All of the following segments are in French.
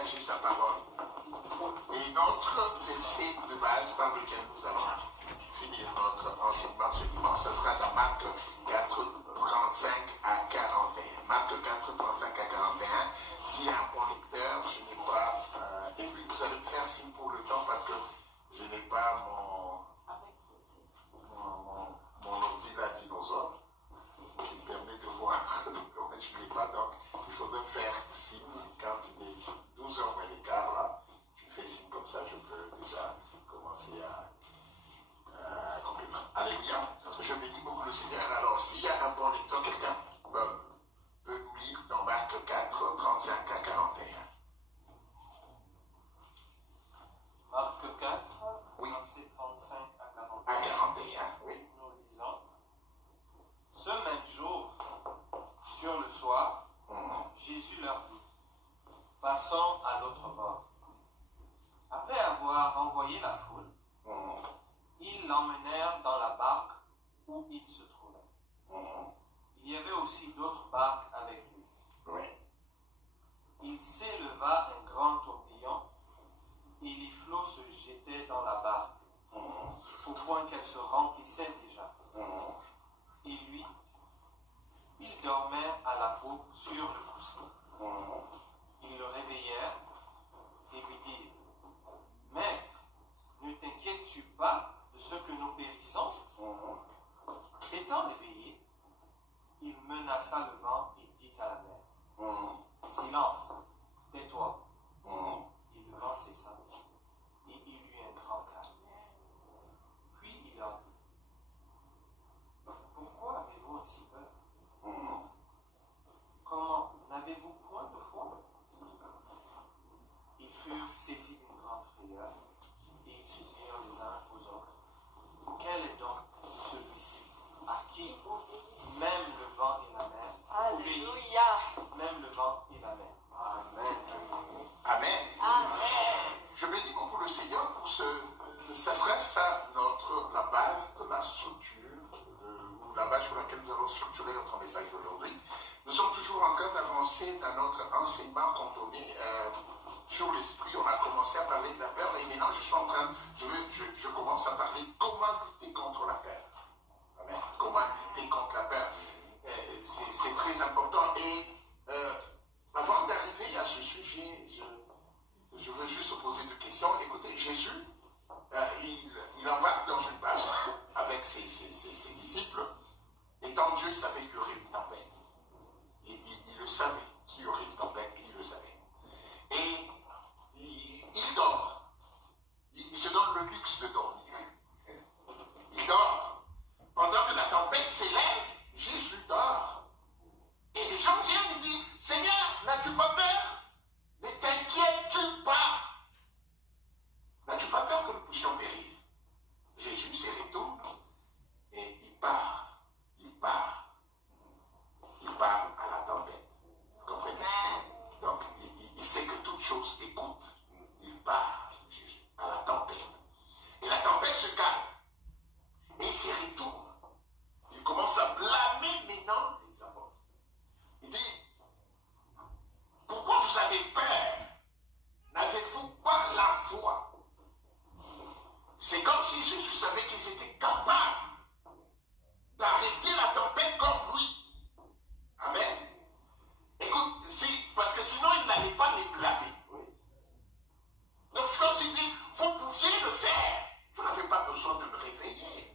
partager sa parole. Et notre verset de base par lequel nous allons finir notre enseignement ce dimanche, ce sera dans Marc 4, 35 à 41. Marc 4, 35 à 41. S'il y a un bon lecteur, je n'ai pas... et puis vous allez me faire signe pour le temps parce que je n'ai pas mon ordi là dinosaure qui me permet de voir. Donc, je ne l'ai pas, donc il faudrait faire signe quand il est 12h moins les quarts là. Tu fais signe comme ça, je peux déjà commencer à conclure. Alléluia. Je bénis beaucoup le Seigneur. Alors, s'il y a un bon lecteur, quelqu'un peut nous lire dans Marc 4, 35 à 41. Marc 4, oui. verset 35 à 41. À 41, oui. Nous lisons. Ce même jour, sur le soir, Jésus leur dit, passons à l'autre bord. Après avoir renvoyé la foule, ils l'emmenèrent dans la barque où il se trouvait. Il y avait aussi d'autres barques avec lui. Oui. Il s'éleva un grand tourbillon et les flots se jetaient dans la barque, au point qu'elle se remplissait déjà. Et lui, il dormait à la poupe sur le coussin. Ils le réveillèrent et lui dirent, Maître, ne t'inquiètes-tu pas de ce que nous périssons? S'étant réveillé, il menaça le vent et dit à la mer, Silence, tais-toi. Et le vent cessa, et il y eut un grand calme. Puis il leur dit, pourquoi avez-vous ainsi peur? Comment, n'avez-vous point de foi? Ils furent saisis d'une grande frayeur, et ils se dirent les uns aux autres, quel est donc celui-ci, à qui même le vent et la mer obéissent, même le vent et la mer? Amen. Amen. Amen. Je bénis beaucoup le Seigneur pour ça serait ça la base de la structure, ou la base sur laquelle nous allons structurer notre message d'aujourd'hui. Nous sommes toujours en train d'avancer dans notre enseignement cantonné sur l'esprit. On a commencé à parler de la peur et maintenant je commence à parler comment lutter contre la peur. Amen. Comment lutter contre la peur. C'est très important. Et avant d'arriver à ce sujet, je veux juste poser deux questions. Écoutez, Jésus, il embarque dans une barque avec ses disciples. Étant Dieu, il savait qu'il y aurait une tempête. Il le savait qu'il y aurait une tempête, il le savait. Et il dort. Il se donne le luxe de dormir. Il dort. Pendant que la tempête s'élève, Jésus dort. Et les gens viennent et disent, Seigneur, n'as-tu pas peur? Ne t'inquiètes-tu pas? N'as-tu pas peur que nous puissions périr? Jésus se retourne et il part à la tempête. Vous comprenez? Donc, il sait que toute chose écoute. Il part, Jésus, à la tempête. Et la tempête se calme. Et il se retourne. Il commence à blâmer maintenant les apôtres. Il dit, pourquoi vous avez peur? N'avez-vous pas la foi? C'est comme si Jésus savait qu'ils étaient capables d'arrêter la tempête comme lui. Amen. Écoute, parce que sinon il n'allait pas les blâmer. Oui. Donc c'est comme s'il dit, vous pouviez le faire. Vous n'avez pas besoin de me réveiller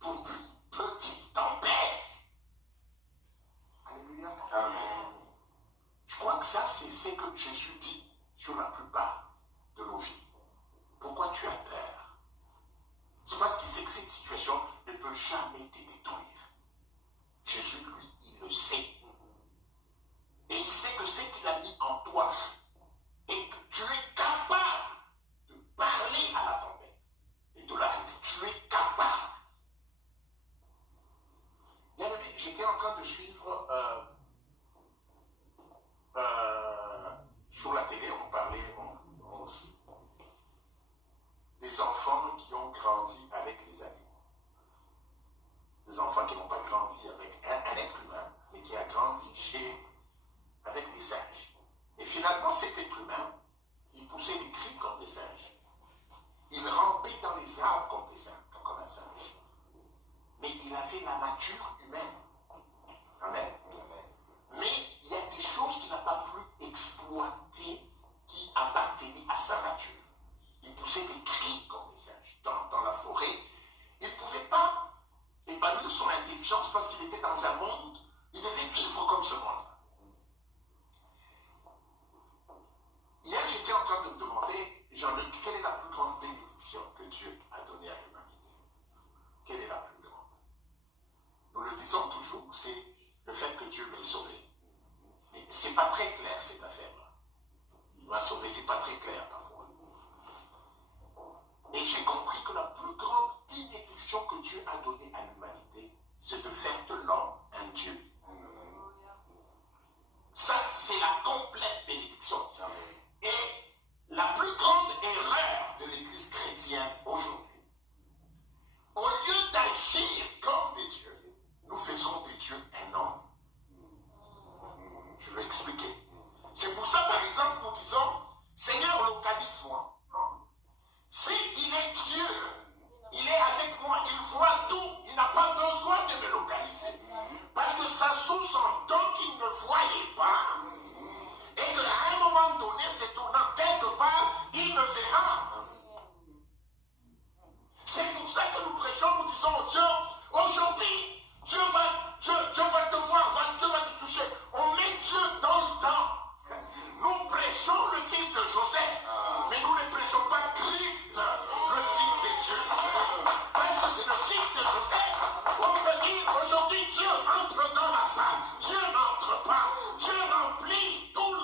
pour une petite tempête. Alléluia. Amen. Je crois que ça, c'est ce que Jésus dit sur la plupart de nos vies. Pourquoi tu as peur? C'est parce qu'il sait que cette situation ne peut jamais te détruire. Jésus, lui, il le sait. Et il sait que ce qu'il a mis en toi et que tu es capable de parler à la tempête et de l'arrêter. Tu es capable. Bien aimé, j'étais en train de suivre sur la télé, on parlait des enfants qui ont grandi avec les animaux. Des enfants qui n'ont pas grandi avec un être humain, mais qui a grandi avec des singes. Et finalement, cet être humain il poussait des cris comme des singes. Il rampait dans les arbres comme un singe. Mais il avait la nature humaine. Amen. Mais il y a des choses qu'il n'a pas pu exploiter qui appartenaient à sa nature. Il poussait des cris comme des singes dans la forêt. Il ne pouvait pas épanouir son intelligence parce qu'il était dans un monde. Il devait vivre comme ce monde. Hier, j'étais en train de me demander, Jean-Luc, quelle est la plus grande bénédiction que Dieu a donnée à l'humanité? Quelle est la plus grande? Nous le disons toujours, c'est le fait que Dieu m'ait sauvé. Mais ce n'est pas très clair cette affaire-là. Il m'a sauvé, ce n'est pas très clair parfois. Et j'ai compris que la plus grande bénédiction que Dieu a donnée à l'humanité, c'est de faire de l'homme un Dieu. Ça, c'est la complète bénédiction. Et la plus grande erreur de l'Église chrétienne aujourd'hui, au lieu d'agir comme des dieux, nous faisons des dieux un homme. Je vais expliquer. C'est pour ça, par exemple, nous disons, Seigneur, localise-moi. Si il est Dieu, il est avec moi, il voit tout, il n'a pas besoin de me localiser. Parce que ça sous-entend qu'il ne voyait pas. Et qu'à un moment donné, se tournant quelque part, il me verra. C'est pour ça que nous prêchons, nous disons au Dieu, aujourd'hui, Dieu va te voir, Dieu va te toucher. On met Dieu dans le temps. Nous prêchons le fils de Joseph, mais nous ne prêchons pas Christ, le fils de Dieu. Parce que c'est le fils de Joseph. On peut dire aujourd'hui, Dieu entre dans la salle. Dieu n'entre pas. Dieu remplit tout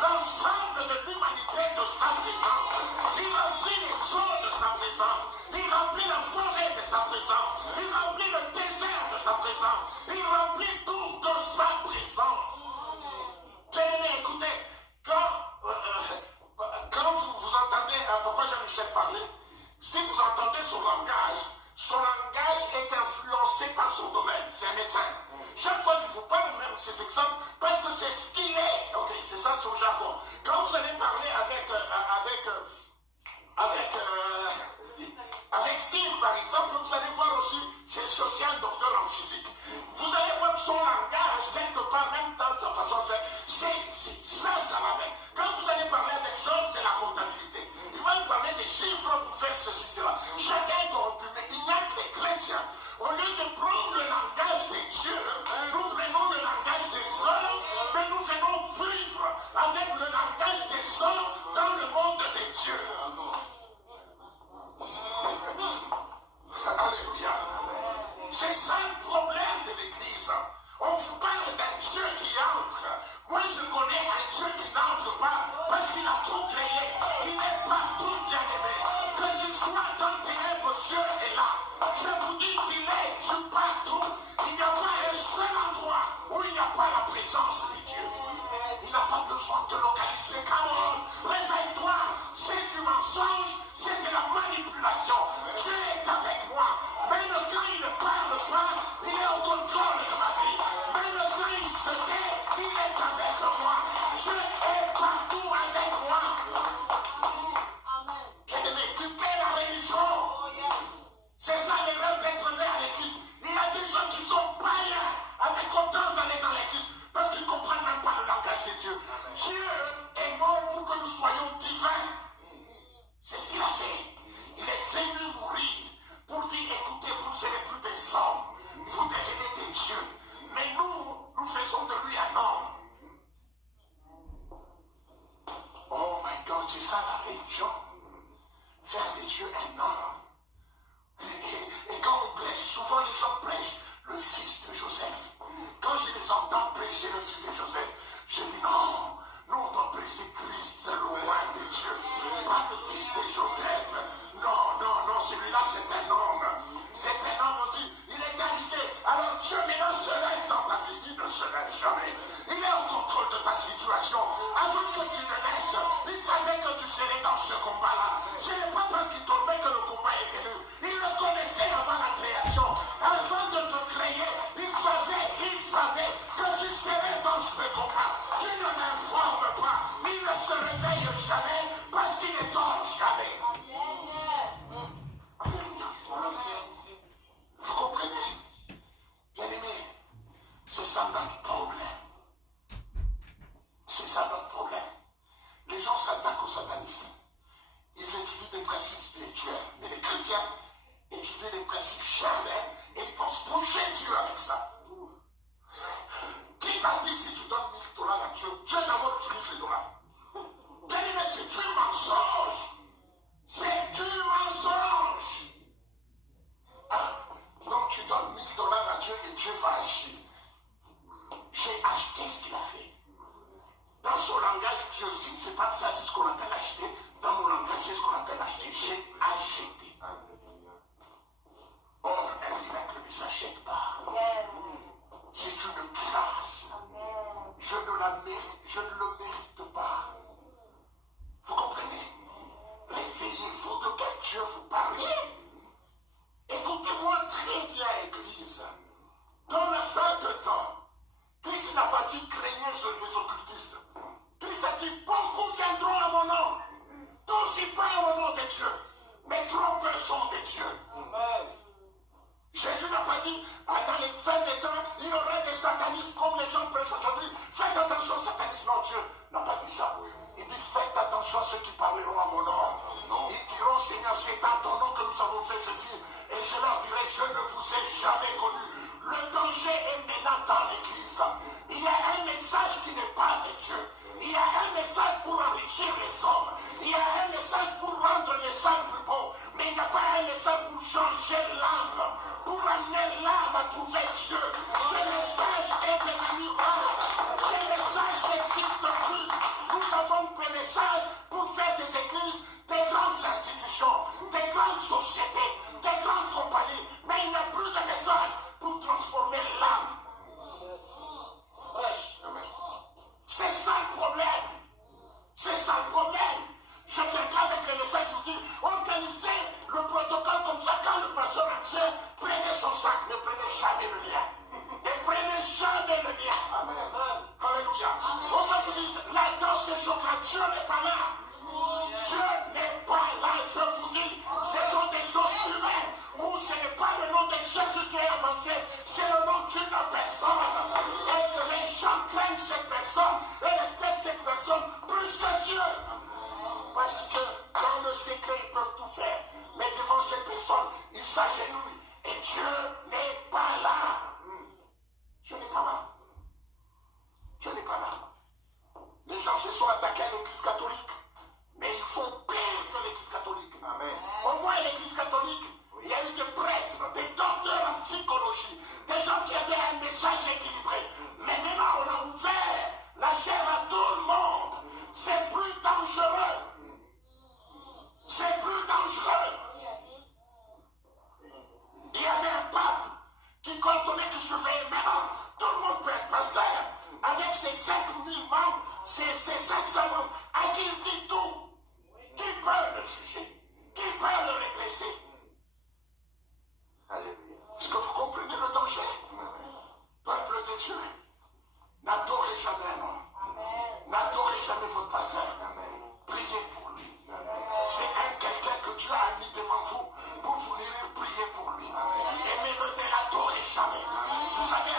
l'ensemble de l'humanité de sa présence. Il remplit les eaux de sa présence. Il remplit la forêt de sa présence. Il remplit le désert de sa présence. Il remplit tout de sa présence. Bien-aimés, écoutez, quand vous entendez papa Jean-Michel parler, si vous entendez son langage est influencé par son domaine. C'est un médecin. Chaque fois qu'il vous parle, même ces exemples, parce que c'est ce qu'il est. Ok, c'est ça son jargon. Quand vous allez parler avec Steve, par exemple, vous allez voir aussi, c'est aussi un docteur en physique. Vous allez voir son langage, quelque part, même dans sa façon de faire, ça ramène. Quand vous allez parler avec Georges, c'est la comptabilité. Il va vous parler des chiffres pour faire ceci, cela. Chacun est corrompu, mais il n'y a que les chrétiens. Au lieu de prendre le langage des dieux, nous prenons le langage des hommes, mais nous venons vivre avec le langage des hommes dans le monde des dieux. Alléluia. C'est ça le problème de l'Église. On vous parle d'un Dieu qui entre. Moi, je connais un Dieu qui n'entre pas parce qu'il a tout créé. Il n'est pas tout bien aimé. Que tu sois dans le ténèbres, Dieu est là. Je vous dis qu'il est Dieu partout. Il n'y a pas un seul endroit où il n'y a pas la présence de Dieu. Il n'a pas besoin de localiser. Come on, réveille-toi. C'est du mensonge, c'est de la manipulation. Dieu est avec moi. Même quand il ne parle pas, il est au contrôle de ma vie. Même quand il se tait, il est avec moi. Dieu est partout avec moi. Amen. Quitter la religion. C'est ça l'erreur d'être né à l'église. Il y a des gens qui sont païens avec autant d'aller dans l'église parce qu'ils ne comprennent même pas le langage de Dieu. Dieu est mort pour que nous soyons divins. C'est ce qu'il a fait. Il est venu mourir pour dire, écoutez, vous ne serez plus des hommes, vous devenez des dieux. Mais nous faisons de lui un homme. Oh my God, c'est ça la religion. Faire des dieux un homme. Et quand on prêche, souvent les gens prêchent le fils de Joseph. Quand je les entends prêcher le fils de Joseph, je dis non, nous on doit prêcher Christ loin de Dieu. Pas le fils de Joseph. Non, celui-là c'est un homme. C'est un homme, on dit, il est arrivé. Alors Dieu maintenant se lève dans ta vie, il ne se lève jamais. Il est au contrôle de ta situation. Avant que tu ne naisses, il savait que tu serais dans ce combat-là. Ce n'est pas parce qu'il tombait que le combat est venu. Il le connaissait avant la création. Avant de te créer, il savait que tu serais dans ce combat. Tu ne m'informes pas. Il ne se réveille jamais qui ne dort jamais. Alléluia. Vous comprenez? Bien-aimés, c'est ça notre problème. C'est ça notre problème. Les gens s'attaquent au satanisme. Ils étudient des principes spirituels. Mais les chrétiens étudient des principes charnels et ils pensent toucher Dieu avec ça. Qui t'a dit si tu donnes $1000 à Dieu, Dieu d'abord utilise les dollars? Bien-aimé, c'est du mensonge. C'est du mensonge. Ah, donc tu donnes $1000 à Dieu et Dieu va agir. J'ai acheté ce qu'il a fait. Dans son langage, Dieu aussi, c'est pas ça, c'est ce qu'on appelle acheter. Dans mon langage, c'est ce qu'on appelle acheter. J'ai acheté. Oh, un miracle ne s'achète pas. C'est une grâce. Je ne le mérite pas. Vous comprenez? Réveillez-vous de quel Dieu vous parlez. Écoutez-moi très bien, Église. Dans la fin de temps, Christ n'a pas dit craignez les occultistes. Christ a dit beaucoup viendront à mon nom. Tous y parlent au nom de Dieu. Mais trop peu sont des dieux. Jésus n'a pas dit dans les fins des temps, il y aurait des satanistes comme les gens prêchent aujourd'hui. Faites attention aux satanistes. Non, Dieu n'a pas dit ça. Il dit faites attention à ceux qui parleront à mon nom. Ils diront Seigneur, c'est dans ton nom que nous avons fait ceci. Et je leur dirai, je ne vous ai jamais connu. Le danger est maintenant dans l'église. Il y a un message qui n'est pas de Dieu. Il y a un message pour enrichir les hommes. Il y a un message pour rendre les saints plus beaux. Mais il n'y a pas un message pour changer l'âme. Pour amener l'âme à trouver Dieu. Ce message est délirant. Ce message n'existe plus. Nous avons des messages pour faire des églises, des grandes institutions, des grandes sociétés, des grandes compagnies. Mais il n'y a plus de message pour transformer l'âme. C'est ça le problème. C'est ça le problème. Je viendrai avec les messages qui vous disent organisez le protocole comme ça. Quand le pasteur vient, prenez son sac, ne prenez jamais le lien. Ne prenez jamais le lien. Amen. Alléluia. On va vous dire, là dans ce jour-là, Dieu n'est pas là. Dieu n'est pas là, je vous dis. Ce sont des choses humaines. Ou ce n'est pas le nom de Jésus qui est avancé, c'est le nom d'une personne. Et que les gens craignent cette personne et respectent cette personne plus que Dieu. Parce que dans le secret, ils peuvent tout faire. Mais devant cette personne, ils s'agenouillent. Et Dieu n'est pas là. Dieu n'est pas là. Dieu n'est pas là. Les gens se sont attaqués à l'église catholique. Mais ils font pire que l'église catholique. Amen. Au moins l'église catholique, il y a eu des prêtres, des docteurs en psychologie, des gens qui avaient un message équilibré. Mais maintenant, on a ouvert la chair à tout le monde. C'est plus dangereux. C'est plus dangereux. Il y avait un pape qui coordonnait, qui surveillait. Maintenant, tout le monde peut être pasteur. Avec ses 5000 membres, ses 500 membres, à qui il dit tout. Qui peut le juger? Qui peut le redresser? Est-ce que vous comprenez le danger? Peuple de Dieu, n'adorez jamais un homme. N'adorez jamais votre pasteur. Priez pour lui. C'est quelqu'un que Dieu a mis devant vous pour vous nourrir, prier pour lui. Aimez-le, ne l'adorez jamais. Vous avez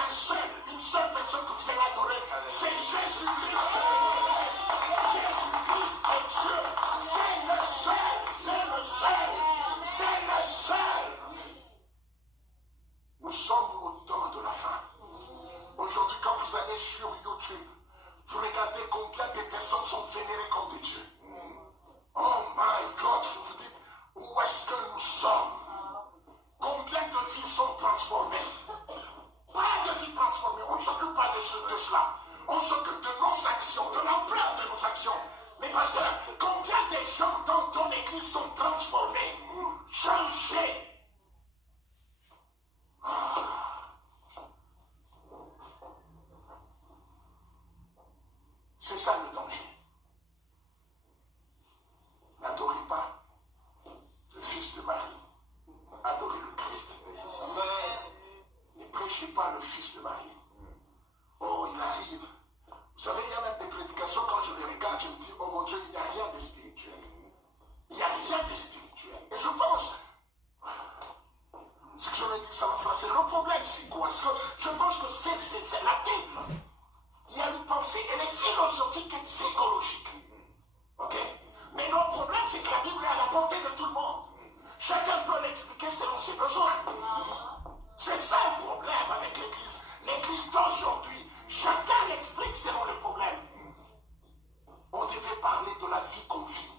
une seule personne que vous devez adorer, c'est Jésus-Christ. Jésus-Christ est Dieu. C'est le seul, c'est le seul, c'est le seul. Nous sommes au temps de la fin. Aujourd'hui, quand vous allez sur YouTube, vous regardez combien de personnes sont vénérées comme des dieux. Oh my God, vous vous dites, où est-ce que nous sommes? Combien de vies sont transformées? Pas de vies transformées, on ne s'occupe pas de cela. On s'occupe de nos actions, de l'ampleur de nos actions. Mais pasteur, combien de gens dans ton église sont transformés, changés? C'est ça le danger. N'adorez pas le Fils de Marie. Adorez le Christ. Ne prêchez pas le Fils de Marie. Oh, il arrive. Vous savez, il y a même des prédications, quand je les regarde, je me dis, oh mon Dieu, il n'y a rien de spirituel. c'est la Bible. Il y a une pensée, elle est philosophique et psychologique. Ok? Mais notre problème, c'est que la Bible est à la portée de tout le monde. Chacun peut l'expliquer selon ses besoins. C'est ça le problème avec l'Église. L'Église d'aujourd'hui, chacun l'explique selon le problème. On devait parler de la vie qu'on vit.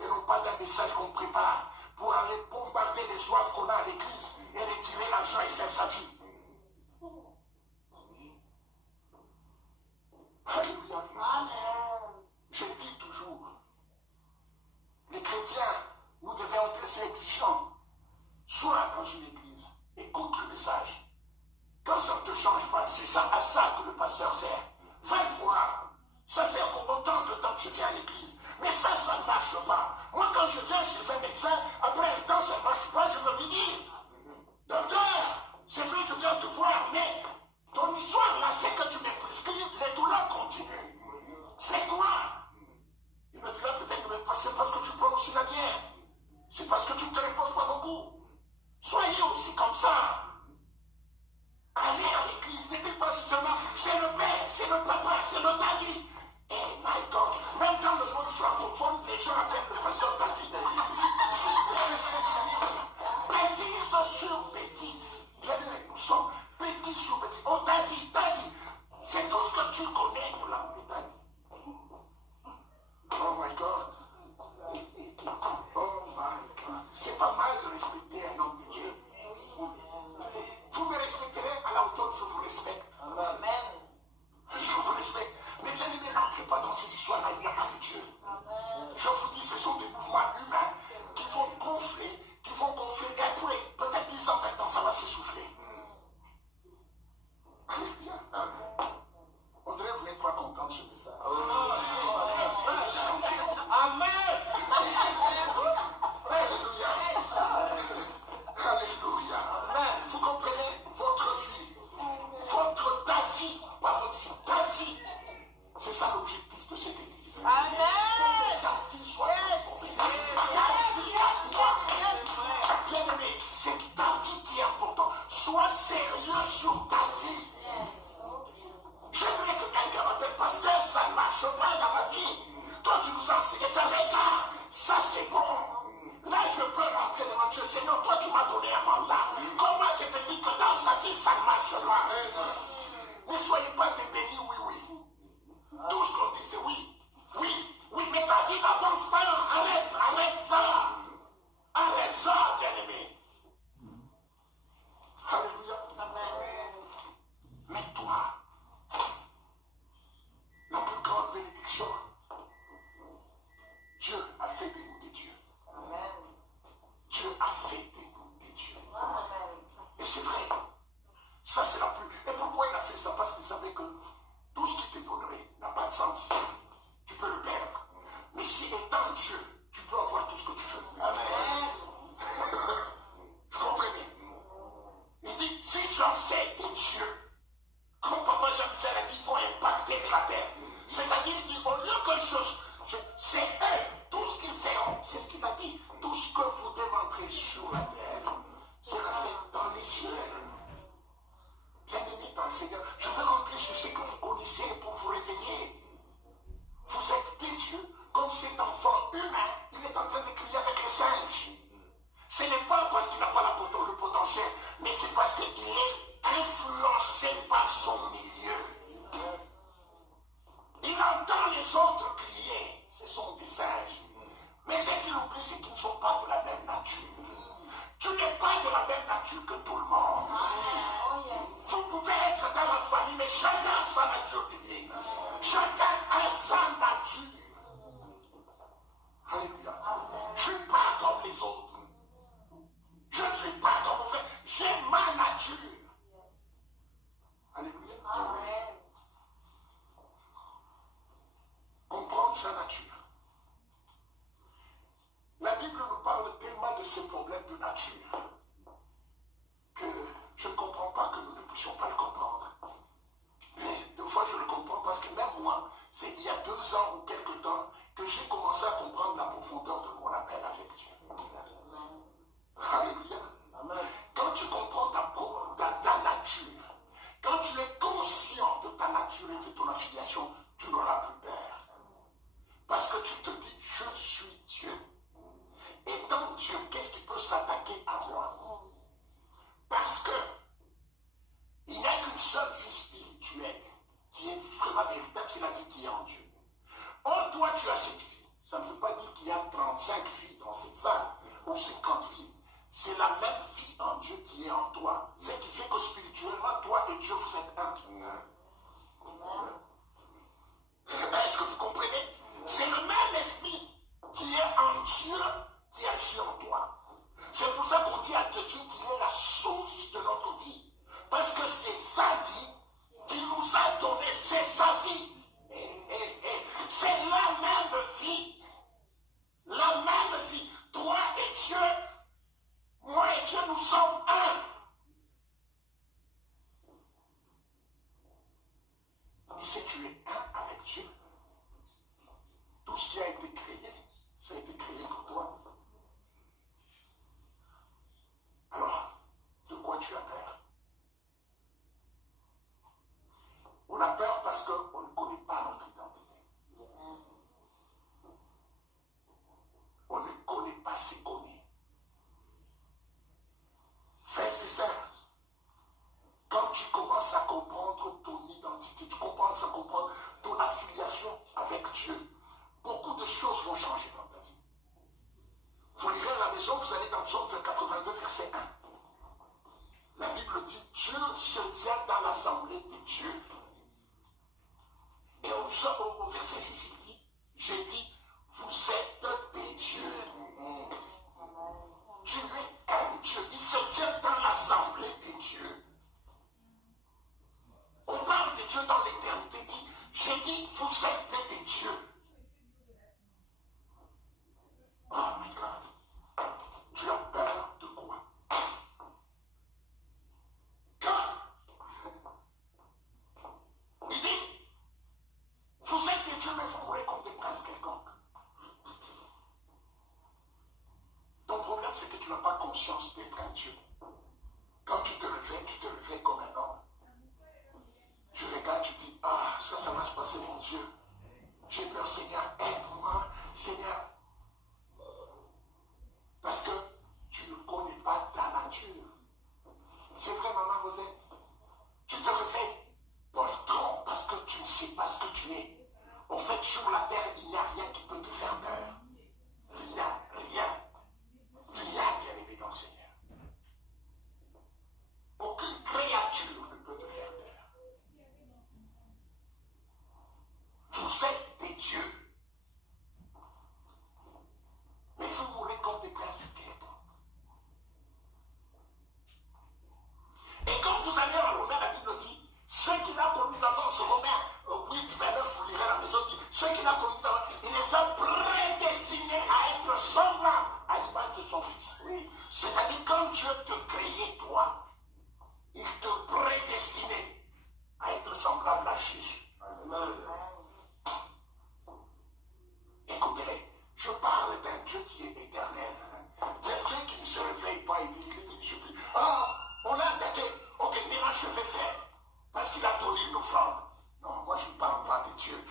Et non pas d'un message qu'on prépare pour aller bombarder les soifs qu'on a à l'Église et retirer l'argent et faire sa vie. Alléluia. Je dis toujours, les chrétiens, nous devons être assez exigeants. Sois dans une église, écoute le message. Quand ça ne te change pas, c'est ça à ça que le pasteur sert. Va le voir. Ça fait autant de temps que je viens à l'église. Mais ça ne marche pas. Moi, quand je viens chez un médecin, après un temps, ça ne marche pas, je veux lui dire, docteur, c'est vrai, je viens te voir, mais ton histoire, là, c'est que tu m'as prescrit, les douleurs continuent. C'est quoi? Il me dira peut-être, mais c'est parce que tu prends aussi la bière. C'est parce que tu ne te reposes pas beaucoup. Soyez aussi comme ça. Allez à l'église, n'était pas seulement, c'est le père, c'est le papa, c'est le daddy. Eh my God, même dans le monde francophone, les gens appellent le pasteur daddy. Bêtise sur bêtise. Bien aimé, nous sommes bêtises sur bêtises. Oh daddy, daddy, c'est tout ce que tu connais de l'anglais daddy. Oh my God. Oh my God. C'est pas mal de respecter un homme de Dieu. Vous me respecterez à la hauteur où je vous respecte. Amen. Je vous respecte. Mais bien aimé, n'entrez pas dans ces histoires-là, il n'y a pas de Dieu. Amen. Je vous dis, ce sont des mouvements humains qui vont gonfler, et après, peut-être 10 ans, 20 ans, ça va s'essouffler. Alléluia. On dirait que vous n'êtes pas content de ce message. Amen. Alléluia. Alléluia. Vous comprenez votre vie, ta vie, pas votre vie, ta vie. C'est ça l'objectif de cette église. Amen. Ta vie soit transformée. Ta vie à toi. Bien aimé, c'est ta vie qui est importante. Sois sérieux sur ta vie. J'aimerais que quelqu'un m'appelle pasteur, ça ne marche pas dans ma vie. Toi, tu nous as enseigné ça, regarde, ça c'est bon. Là, je peux rentrer devant Dieu. Seigneur, toi, tu m'as donné un mandat. Comment se fait-il que dans sa vie, ça ne marche pas? Ne soyez pas des bénis, oui. Tout ce qu'on dit, c'est oui, mais ta vie n'avance pas. Arrête ça. Arrête ça, bien-aimé. Alléluia. Mais toi, la plus grande bénédiction, Dieu a fait de nous des dieux. Dieu a fait de nous des dieux. Et c'est vrai. Ça, c'est la plus. Et pourquoi il a fait ça? Parce qu'il savait que tout ce qui te donnerait n'a pas de sens. Tu peux le perdre. Mais si étant Dieu, tu peux avoir tout ce que tu veux. Amen. Vous comprenez? Il dit, si j'en fais des dieux, comme Papa Jean-Michel a dit, ils vont impacter la terre. C'est-à-dire, il dit, au lieu que c'est eux, tout ce qu'ils feront, c'est ce qu'il a dit, tout ce que vous demanderez sur la terre sera fait dans les cieux. Bien-aimés dans le Seigneur, je veux rentrer sur ce que vous connaissez pour vous réveiller. Vous êtes des dieux, comme cet enfant humain, il est en train de crier avec les singes. Ce n'est pas parce qu'il n'a pas le potentiel, mais c'est parce qu'il est influencé par son milieu. Il entend les autres crier, ce sont des singes. Mais ce qu'il oublie, c'est qu'ils ne sont pas de la même nature. Tu n'es pas de la même nature que tout le monde. Vous pouvez être dans la famille, mais chacun a sa nature divine. Chacun a sa nature. Alléluia. Je ne suis pas comme les autres. Je ne suis pas comme vous faites. J'ai ma nature. Alléluia. Comprendre sa nature. La Bible nous parle tellement de ces problèmes de nature que je ne comprends pas que nous ne puissions pas le comprendre. Mais des fois je le comprends parce que même moi, c'est il y a 2 ans ou quelques temps que j'ai commencé à comprendre la profondeur de mon appel avec Dieu. Alléluia. Amen. Quand tu comprends ta nature, Quand tu es conscient de ta nature et de ton affiliation, tu n'auras plus peur. Parce que tu te dis, je suis Dieu. Étant Dieu, qu'est-ce qui peut s'attaquer à moi? Parce que il n'y a qu'une seule vie spirituelle qui est vraiment véritable, c'est la vie qui est en Dieu. Or, toi, tu as cette vie. Ça ne veut pas dire qu'il y a 35 vies dans cette salle ou 50 vies. C'est la même vie en Dieu qui est en toi. Ce qui fait que spirituellement, toi et Dieu, vous êtes un. Est-ce que vous comprenez? C'est le même esprit qui est en Dieu qui agit en toi. C'est pour ça qu'on dit à Dieu qu'il est la source de notre vie. Parce que c'est sa vie qu'il nous a donné, c'est sa vie. C'est la même vie. La même vie. Toi et Dieu, moi et Dieu, nous sommes un. Et si tu es un avec Dieu, tout ce qui a été créé, ça a été créé pour toi. Alors, de quoi tu as peur? On a peur parce qu'on ne connaît pas notre identité. On ne connaît pas ce qu'on est. Frères et sœurs, quand tu commences à comprendre ton identité, tu commences à comprendre ton affiliation avec Dieu, beaucoup de choses vont changer dans ta vie. Vous lirez à la maison, vous allez dans Psaume 82, verset 1. La Bible dit, Dieu se tient dans l'assemblée de Dieu. Et au verset 6, il dit, j'ai dit, vous êtes des dieux. Tu es un Dieu. Il se tient dans l'assemblée des dieux. On parle de Dieu dans l'éternité, dit, j'ai dit, vous êtes des dieux. Oh my God. Tu as peur de quoi? Il dit, vous êtes des dieux, mais vous mourrez comme des princes quelconques. Ton problème, c'est que tu n'as pas conscience d'être un Dieu. Quand tu te réveilles comme un homme. Tu regardes, tu dis, ah, ça va se passer, mon Dieu. J'ai peur, Seigneur, aide-moi, Seigneur. Parce que tu ne connais pas ta nature. C'est vrai, maman Rosette. Tu te réveilles poltron parce que tu ne sais pas ce que tu es. En fait, sur la terre, il n'y a rien qui peut te faire peur. Rien, bien aimé dans le Seigneur. Aucune créature ne peut te faire peur. Vous êtes des dieux. Mais vous mourrez comme des princes quelconques. Et quand vous allez en Romains, la Bible dit, ceux qui l'ont connu d'avance, Romains 8, 29, vous lirez à la maison, dit, ceux qui l'ont connu d'avance, il les a prédestinés à être semblables à l'image de son Fils. Oui. C'est-à-dire, quand Dieu te créait, toi, il te prédestinait à être semblable à Jésus. Amen. Écoutez, je parle d'un Dieu qui est éternel. C'est un Dieu qui ne se réveille pas, il est discipliné. Ah, on l'a attaqué. Ok, maintenant je vais faire. Parce qu'il a donné une offrande. Non, moi je ne parle pas de Dieu.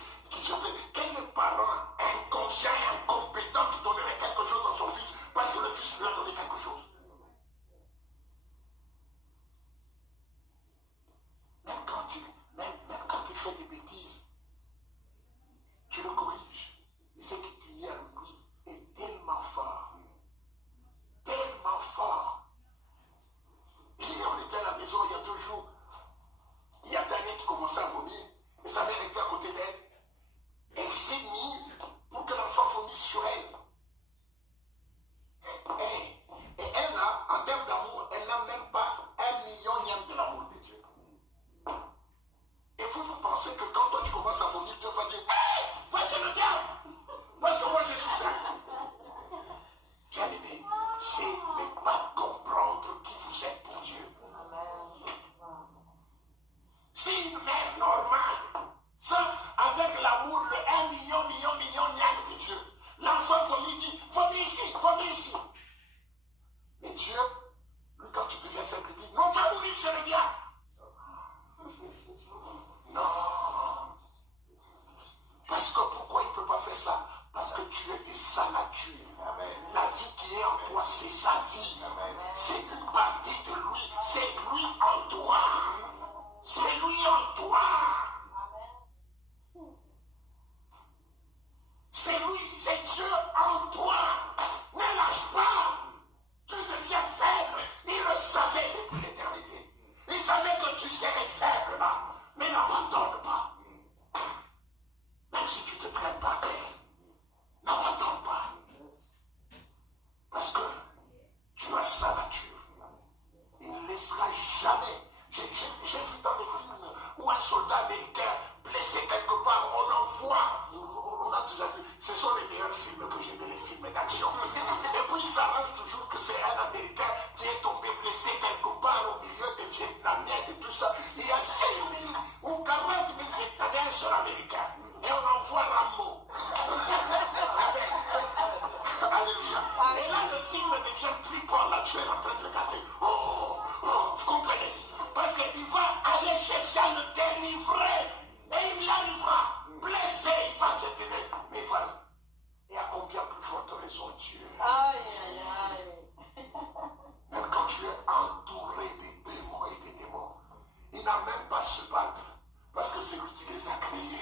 Quel parent inconscient et incompétent qui donnerait quelque chose à son fils parce que le fils lui a donné quelque chose? Même quand il fait des bêtises, tu le corriges. Et ce qui punit à lui est tellement fort. Tellement fort. Et on était à la maison il y a 2 jours. Il y a Daniel qui commençait à vomir. Et sa mère était à côté d'elle. Elle s'est mise pour que l'enfant vomisse sur elle. Et elle a, en termes d'amour, elle n'a même pas 1 millionième de l'amour de Dieu. Et vous pensez que quand toi tu commences à vomir, Dieu va dire, hey, va chez le diable. Parce que moi je suis ça. Bien aimé, c'est ne pas comprendre qui vous êtes pour Dieu. C'est une mère normale. Ça, avec l'amour de 1 millionième de Dieu. L'enfant vomit, dit, vomis ici. Mais Dieu, lui, quand tu deviens faible, il dit, non, va mourir chez le diable. fait ça? Parce que tu es de sa nature. La vie qui est en toi, c'est sa vie. C'est une partie de lui. C'est lui en toi. C'est lui en toi. C'est lui, c'est Dieu en toi. Ne lâche pas. Tu deviens faible. Il le savait depuis l'éternité. Il savait que tu serais faible là. Mais n'abandonne pas. Même si tu te traînes par terre, n'abandonne pas. Parce que tu as sa nature. Il ne laissera jamais. J'ai vu dans les films où un soldat américain blessé quelque part, on a déjà vu. Ce sont les meilleurs films que j'aimais, les films d'action. Et puis il s'arrange toujours que c'est un Américain qui est tombé blessé quelque part au milieu des Vietnamiens et tout ça. Il y a 5 000 ou 40 000 Vietnamiens sur Américains. Et on envoie Rambo. Amen. Alléluia. Et là, le film devient triple. Là, tu es en train de regarder. Oh, vous comprenez? Parce qu'il va aller chercher à le délivrer. Et il y arrivera. Blessé, il va se délivrer. Mais voilà. Et à combien plus forte raison Dieu? Aïe, aïe, aïe. Même quand tu es entouré des démons et des démons, il n'a même pas à se battre. Parce que c'est lui qui les a créés.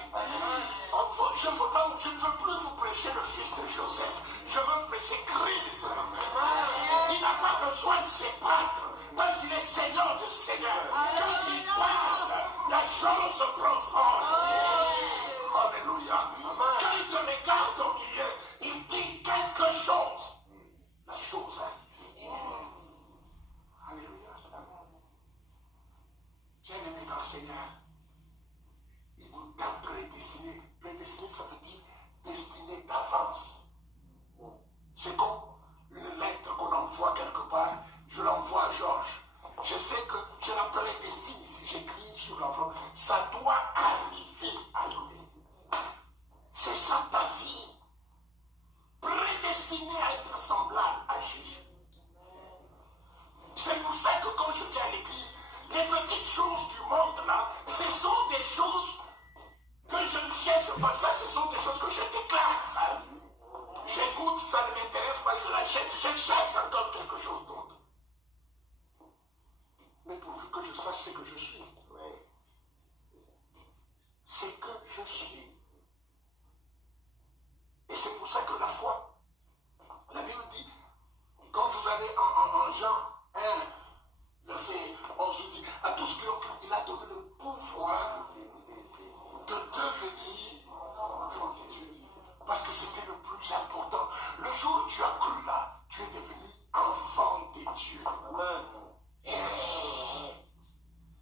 Je ne veux plus vous prêcher le fils de Joseph. Je veux prêcher Christ. Il n'a pas besoin de se battre. Parce qu'il est Seigneur de Seigneur. Quand il parle, la chose se profonde. Alléluia. Quand il te regarde au milieu, il dit quelque chose. La chose arrive. Alléluia. Bien-aimé dans le Seigneur, il nous t'a prédestiné. Prédestiné, ça veut dire destiné d'avance. C'est comme une lettre qu'on envoie quelque part. Je l'envoie à Georges. Je sais que je la prédestine ici. J'écris sur l'enveloppe. Ça doit arriver à lui. C'est ça ta vie. Prédestiné à être semblable à Jésus. C'est pour ça que quand je viens à l'église, les petites choses du monde là, ce sont des choses que je ne cherche pas. Ça, ce sont des choses que je déclare. Ça. J'écoute, ça ne m'intéresse pas, je l'achète. Je cherche encore quelque chose d'autre. Mais pourvu que je sache ce que je suis. C'est que je suis. Et c'est pour ça que la foi, la Bible dit, quand vous allez en Jean 1, verset 11, vous dit, à tous qui ont cru, il a donné le pouvoir de devenir enfant de Dieu. Parce que c'était le plus important. Le jour où tu as cru là, tu es devenu enfant de Dieu. Et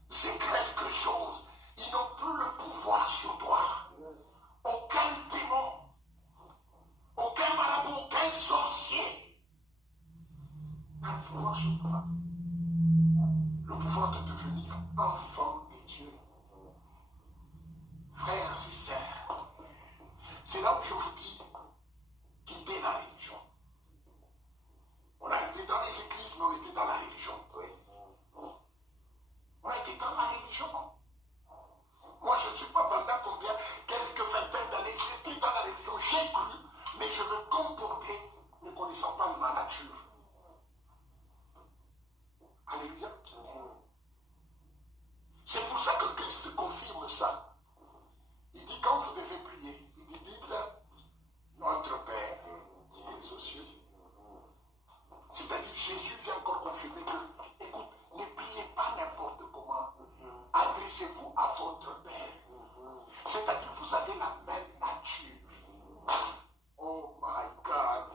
c'est quelque chose. Ils n'ont plus le pouvoir sur toi. Aucun démon, aucun marabout, aucun sorcier n'a le pouvoir sur toi. Le pouvoir de devenir enfant de Dieu. Frères et sœurs, c'est là où je vous dis, quittez la religion. On a été dans les églises, mais on était dans la religion. On a été dans la religion. Moi, je ne sais pas pendant combien, quelques vingtaines d'années, j'étais dans la religion. J'ai cru, mais je me comportais ne connaissant pas ma nature. Alléluia. C'est pour ça que Christ confirme ça. Il dit, quand vous devez prier, il dit, dites notre Père qui est aux cieux. C'est-à-dire, Jésus vient encore confirmer que, écoute, ne priez pas n'importe comment. Adressez-vous à votre Père. C'est-à-dire, vous avez la même nature. Oh my God.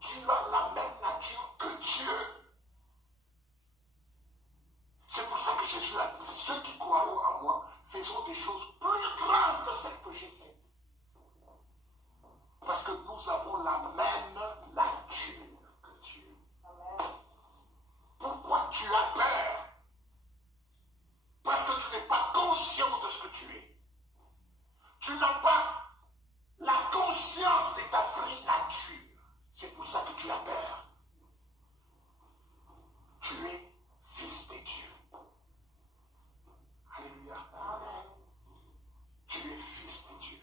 Tu as la même nature que Dieu. C'est pour ça que Jésus a dit, ceux qui croiront en moi, faisons des choses plus grandes que celles que j'ai faites. Parce que nous avons la même nature que Dieu. Pourquoi tu as peur? Parce que tu n'es pas conscient de ce que tu es. Tu n'as pas la conscience de ta vraie nature. C'est pour ça que tu as peur. Tu es fils de Dieu. Alléluia. Tu es fils de Dieu.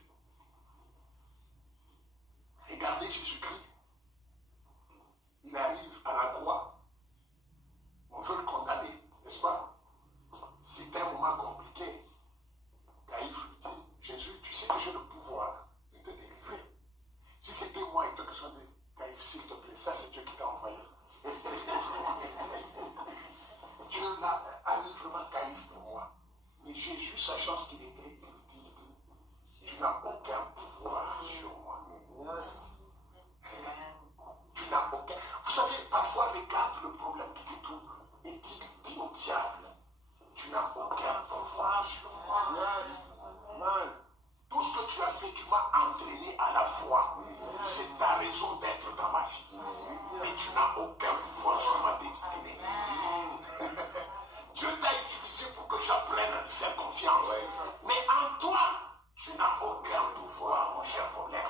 fait, tu m'as entraîné à la foi. C'est ta raison d'être dans ma vie. Mais tu n'as aucun pouvoir sur ma destinée. Dieu t'a utilisé pour que j'apprenne à lui faire confiance. Mais en toi, tu n'as aucun pouvoir, mon cher problème.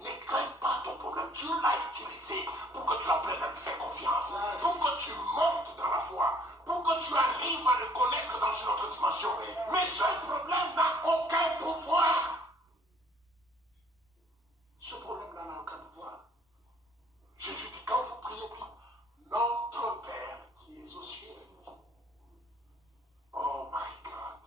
Ne crains pas ton problème. Dieu l'a utilisé pour que tu apprennes à lui faire confiance. Pour que tu montes dans la foi. Pour que tu arrives à le connaître dans une autre dimension. Mais ce problème n'a aucun pouvoir. Ce problème-là n'a aucun pouvoir. Jésus dit, quand vous priez, dites, notre Père qui est aux cieux. Oh my God.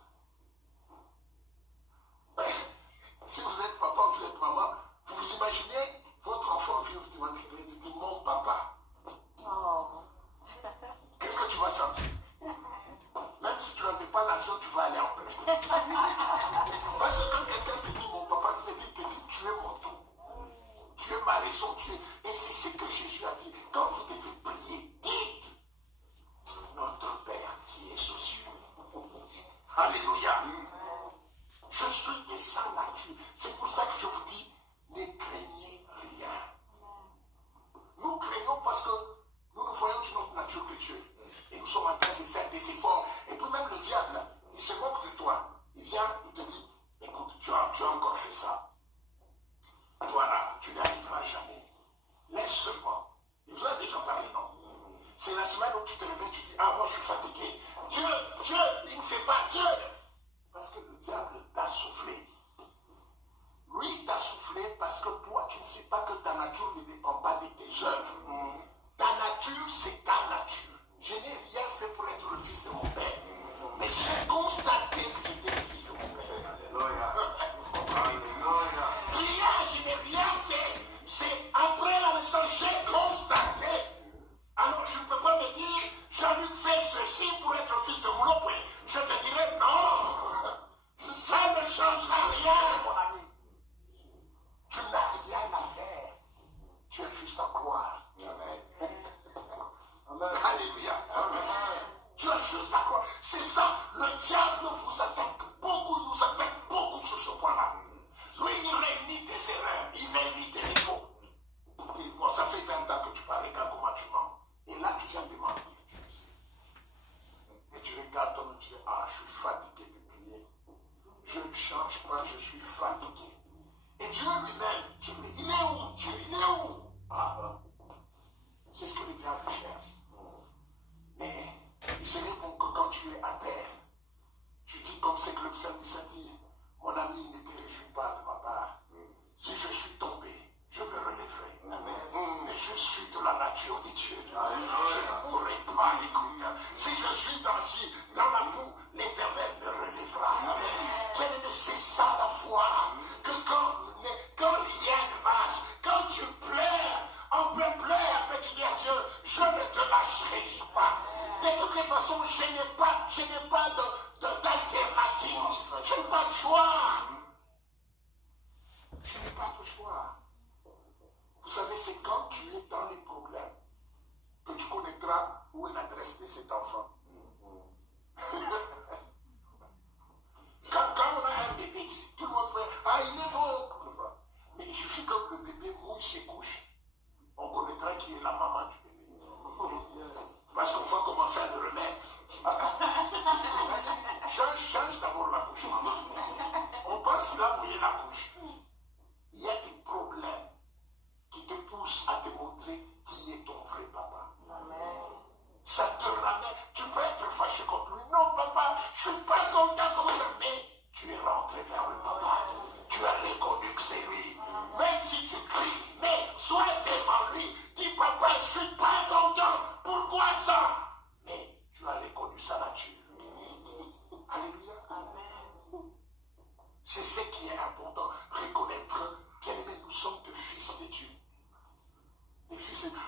Si vous êtes papa ou vous êtes maman, vous vous imaginez votre enfant vient vous demander quelque chose, il dit mon papa. Oh. Qu'est-ce que tu vas sentir? Même si tu n'avais pas l'argent, tu vas aller en prêter. Parce que quand quelqu'un te dit mon papa, c'est-à-dire qu'il te dit tu es mon tout. Tu es ma raison, tu es. Et c'est ce que Jésus a dit. Quand vous devez prier, dites notre Père qui est aux cieux. Alléluia. Je suis de sa nature. C'est pour ça que je vous dis, ne craignez rien. Nous craignons parce que nous nous voyons d'une autre nature que Dieu. Et nous sommes en train de faire des efforts. Et puis même le diable, il se moque de toi. Il vient, il te dit, écoute, tu as encore fait ça. Toi là, tu n'y arriveras jamais. Laisse seulement. Il vous a déjà parlé, non? C'est la semaine où tu te réveilles, tu dis, ah moi je suis fatigué. Dieu, il ne fait pas Dieu. Parce que le diable t'a soufflé. Lui, il t'a soufflé parce que toi, tu ne sais pas que ta nature ne dépend pas de tes œuvres. Ta nature, c'est ta nature. Je n'ai rien fait pour être le fils de mon père. Mais j'ai constaté que j'étais le fils de mon père. Alléluia. Rien, je n'ai rien fait. C'est après la naissance, j'ai constaté. Alors tu ne peux pas me dire, Jean-Luc fait ceci pour être fils de mon père. Je te dirais non. Ça ne changera rien, mon ami. Tu n'as rien à faire. Tu es juste à croire. Amen. Amen. Alléluia. Amen. Tu es juste à croire. C'est ça. Le diable vous attaque beaucoup. Il nous attaque beaucoup sur ce point-là. Lui, il réunit tes erreurs. Il réunit tes défauts. Bon, ça fait 20 ans que tu parles. Regarde comment tu mens. Et là, tu viens de mentir. Tu le sais. Et tu regardes ton autre, tu dis, ah, je suis fatigué de prier. Je ne change pas, je suis fatigué. Et Dieu lui-même, il est où Dieu? Il est où? Ah, c'est ce que le diable cherche. Mais il serait bon que quand tu es à terre, tu dis comme c'est que le psalmiste a dit, mon ami, ne te réjouis pas de ma part. Si je suis tombé, je me relèverai. Mais je suis de la nature de Dieu. Je ne mourrai pas, écoute. Si je suis dans la boue, l'Éternel me relèvera. C'est ça la foi. Que quand rien ne marche, quand tu pleures, on peut pleurer, mais tu dis à Dieu, je ne te lâcherai pas. De toutes les façons, je n'ai pas d'alternative. Je n'ai pas de choix. Je n'ai pas de choix. Vous savez, c'est quand tu es dans les problèmes que tu connaîtras où est l'adresse de cet enfant. Quand on a un bébé ici, tout le monde peut. Ah, il est beau. Mais il suffit que le bébé mouille ses couches. On connaîtra qui est la maman du bébé. Parce qu'on va commencer à le remettre. Change d'abord la couche, maman. On pense qu'il a mouillé la couche. Il y a des problèmes qui te poussent à te montrer qui est ton vrai papa. Ça te ramène. Tu peux être fâché contre lui. Non, papa, je ne suis pas content comme ça. Mais tu es rentré vers le papa. Tu as reconnu que c'est lui. Même si tu cries, mais sois devant lui. Dis, papa, je ne suis pas content. Pourquoi ça? Mais tu as reconnu sa nature. Alléluia. C'est ce qui est important. Reconnaître bien aimé, nous sommes des fils de Dieu. Des fils de Dieu.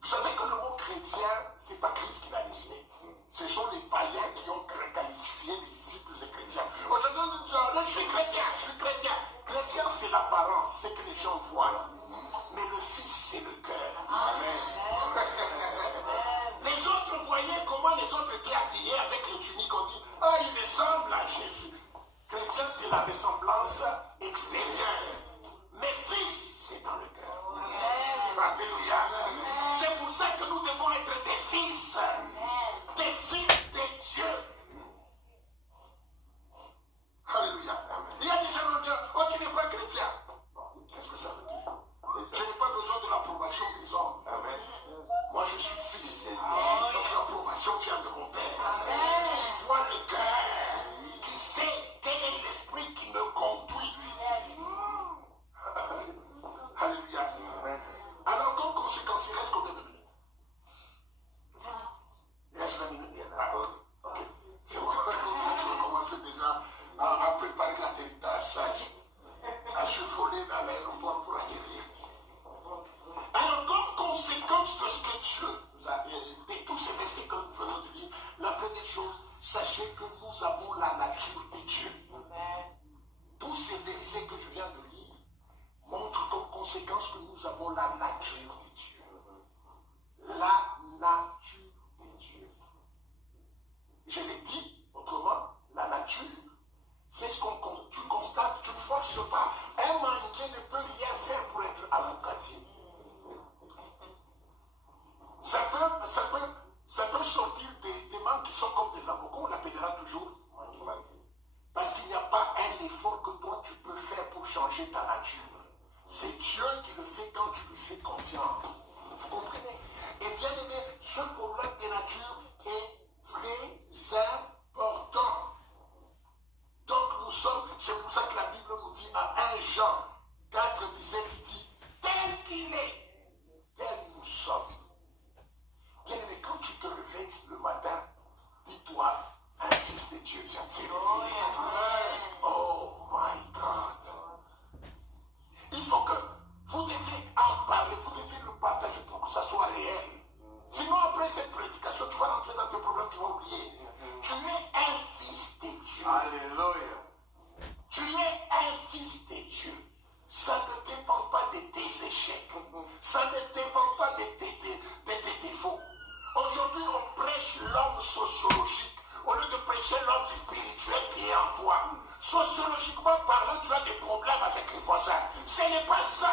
Vous savez que le mot chrétien, ce n'est pas Christ qui l'a décidé. Ce sont les païens qui ont qualifié les disciples de chrétiens. Aujourd'hui, je suis chrétien, je suis chrétien. Chrétien, c'est l'apparence, c'est que les gens voient. Mais le fils, c'est le cœur. Amen. Les autres voyaient comment les autres étaient habillés avec les tuniques. On dit, ah, il ressemble à Jésus. Chrétien, c'est la ressemblance extérieure. montre comme conséquence que nous avons la nature de Dieu. La nature de Dieu. Je l'ai dit autrement, la nature, c'est ce qu'on tu constates, tu ne forces pas. Un mannequin ne peut rien faire pour être avocatier. Ça peut sortir des mains qui sont comme des avocats, on l'appellera toujours mannequin. Parce qu'il n'y a pas un effort que toi tu peux faire pour changer ta nature. C'est Dieu qui le fait quand tu lui fais confiance. Vous comprenez? Et bien aimé, ce problème de nature est très important. Donc nous sommes, c'est pour ça que la Bible nous dit à 1 Jean 4, 17, il dit, tel qu'il est, tel nous sommes. Bien aimé, quand tu te réveilles le matin, dis-toi, un fils de Dieu vient de s'élever. Oh my God. Il faut que vous devez en parler, vous devez le partager pour que ça soit réel. Sinon, après cette prédication, tu vas rentrer dans tes problèmes, tu vas oublier. Tu es un fils de Dieu. Alléluia. Tu es un fils de Dieu. Ça ne dépend pas de tes échecs. Ça ne dépend pas de tes défauts. Aujourd'hui, on prêche l'homme sociologique au lieu de prêcher l'homme spirituel qui est en toi. Sociologiquement parlant, tu as des problèmes avec les voisins. Ce n'est pas ça.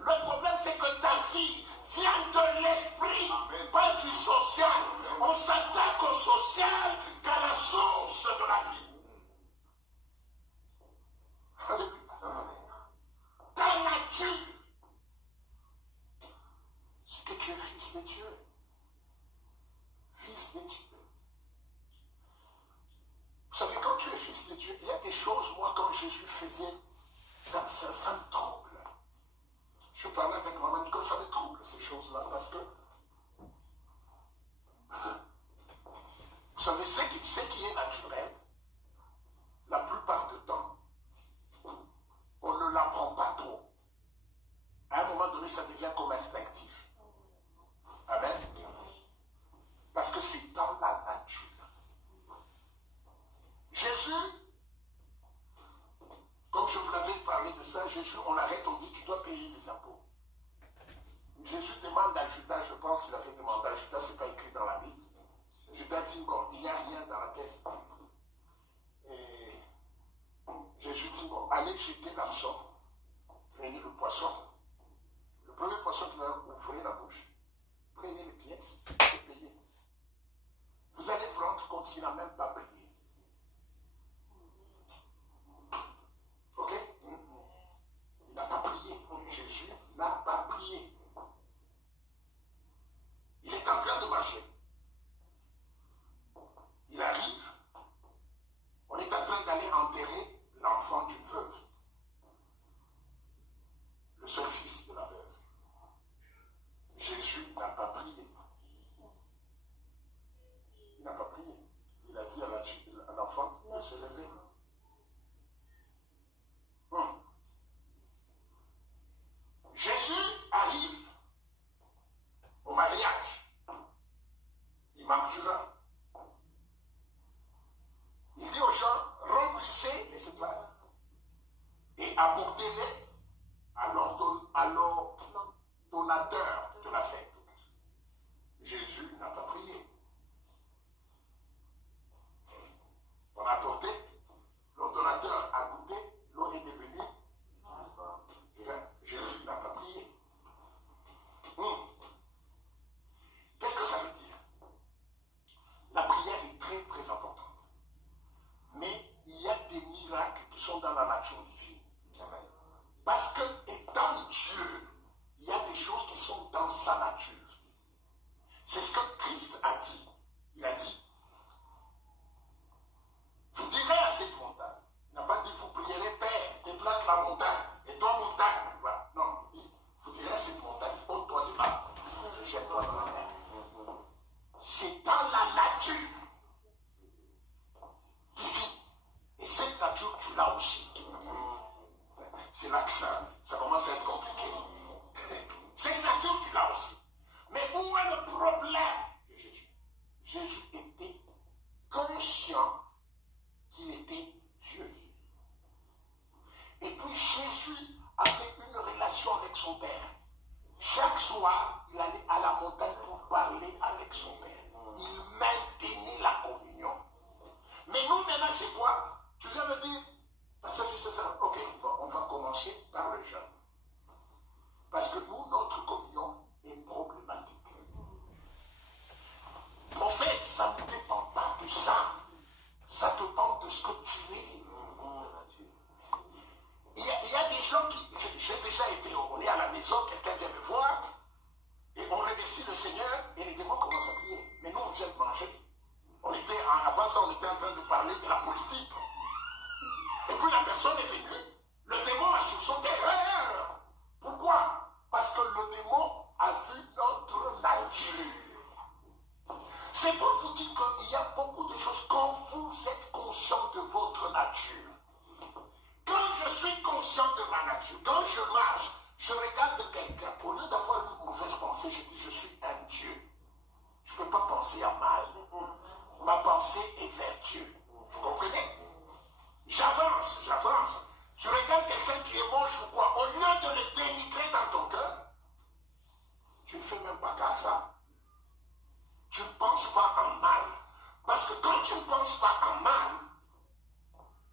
Le problème, c'est que ta vie vient de l'esprit, pas du social. On s'attaque au social qu'à la source de la vie. Alléluia. Ta nature, c'est que tu es fils de Dieu. Fils de Dieu. Vous savez, quand tu es fils de Dieu, il y a des choses, moi, quand Jésus faisait, ça me trouble. Je parlais avec maman, comme ça me trouble, ces choses-là, parce que, vous savez, ce qui est naturel, la plupart du temps, on ne l'apprend pas trop. À un moment donné, ça devient comme instinctif. Amen. Parce que c'est dans la nature. Jésus, comme je vous l'avais parlé de ça, Jésus, on l'arrête, on dit tu dois payer les impôts. Jésus demande à Judas, je pense qu'il avait demandé à Judas, ce n'est pas écrit dans la Bible. Judas dit bon, il n'y a rien dans la caisse. Et Jésus dit bon, allez jeter l'argent, prenez le poisson. Le premier poisson qui va ouvrir la bouche, prenez les pièces et payez. Vous allez vous rendre compte qu'il n'a même pas prié. Ok? Il n'a pas prié. Jésus n'a pas prié. Il est en train de marcher. Il arrive. On est en train d'aller enterrer l'enfant d'une veuve. Le seul fils de la veuve. Jésus n'a pas prié. Il n'a pas prié. Il a dit à l'enfant de se lever. Jésus arrive au mariage. Il manque du vin. Il dit aux gens, remplissez les vases et apportez-les à l'ordonnateur de la fête. Jésus n'a pas prié. On a apporté, l'ordonnateur a goûté, l'eau est devenue. Jésus n'a pas prié. Qu'est-ce que ça veut dire? La prière est très très importante. Mais il y a des miracles qui sont dans la nature divine. Parce que étant Dieu, il y a des choses qui sont dans sa nature. C'est ce que Christ a dit. Il a dit, vous direz à cette montagne, il n'a pas dit vous prierez Père, déplace la montagne, et toi montagne, voilà. Non, il dit, vous direz à cette montagne, ôte-toi de là, jette-toi dans la mer. C'est dans la nature divine. Et cette nature, tu l'as aussi. C'est là que ça commence à être compliqué. Cette nature, tu l'as aussi. Mais où est le problème de Jésus? Jésus était conscient qu'il était Dieu. Et puis Jésus avait une relation chaque soir, il allait à la montagne pour parler avec son père. Il maintenait la communion. Mais nous, maintenant, c'est quoi? Tu viens me dire, parce que je sais ça, ok, bon, on va commencer par le jeûne. Parce que nous, notre communion est problématique. En fait, ça ne dépend pas de ça. Ça dépend de ce que tu es. Il y a des gens qui... J'ai déjà été... On est à la maison, quelqu'un vient me voir, et on remercie le Seigneur, et les démons commencent à crier. Mais nous, on vient de manger. Avant ça, on était en train de parler de la politique. Et puis la personne est venue, le démon a sursauté. Pourquoi? Parce que le démon a vu notre nature. C'est pour vous dire qu'il y a beaucoup de choses quand vous êtes conscient de votre nature. Quand je suis conscient de ma nature, quand je marche, je regarde quelqu'un, au lieu d'avoir une mauvaise pensée, je dis je suis un Dieu. Je ne peux pas penser à mal. Ma pensée est vers Dieu. Vous comprenez? J'avance. Je regarde quelqu'un qui est moche ou quoi. Au lieu de le dénigrer dans ton cœur, tu ne fais même pas qu'à ça. Tu ne penses pas en mal. Parce que quand tu ne penses pas en mal,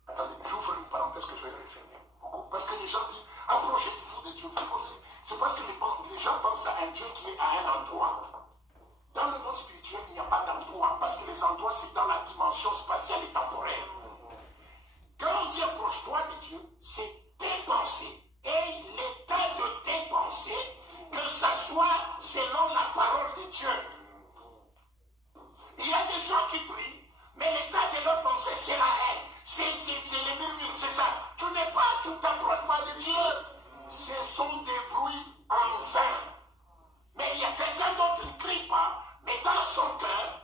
attendez, j'ouvre une parenthèse que je vais refermer. Parce que les gens disent, approchez-vous de Dieu, vous posez. C'est parce que les gens pensent à un Dieu qui est à un endroit. Dans le monde spirituel, il n'y a pas d'endroit, parce que les endroits, c'est dans la dimension spatiale et temporelle. Quand on dit approche-toi de Dieu, c'est tes pensées. Et l'état de tes pensées, que ça soit selon la parole de Dieu. Il y a des gens qui prient, mais l'état de leur pensée, c'est la haine. C'est les murmures, c'est ça. Tu ne t'approches pas de Dieu. Ce sont des bruits en vain. Mais il y a quelqu'un d'autre qui ne crie pas, mais dans son cœur,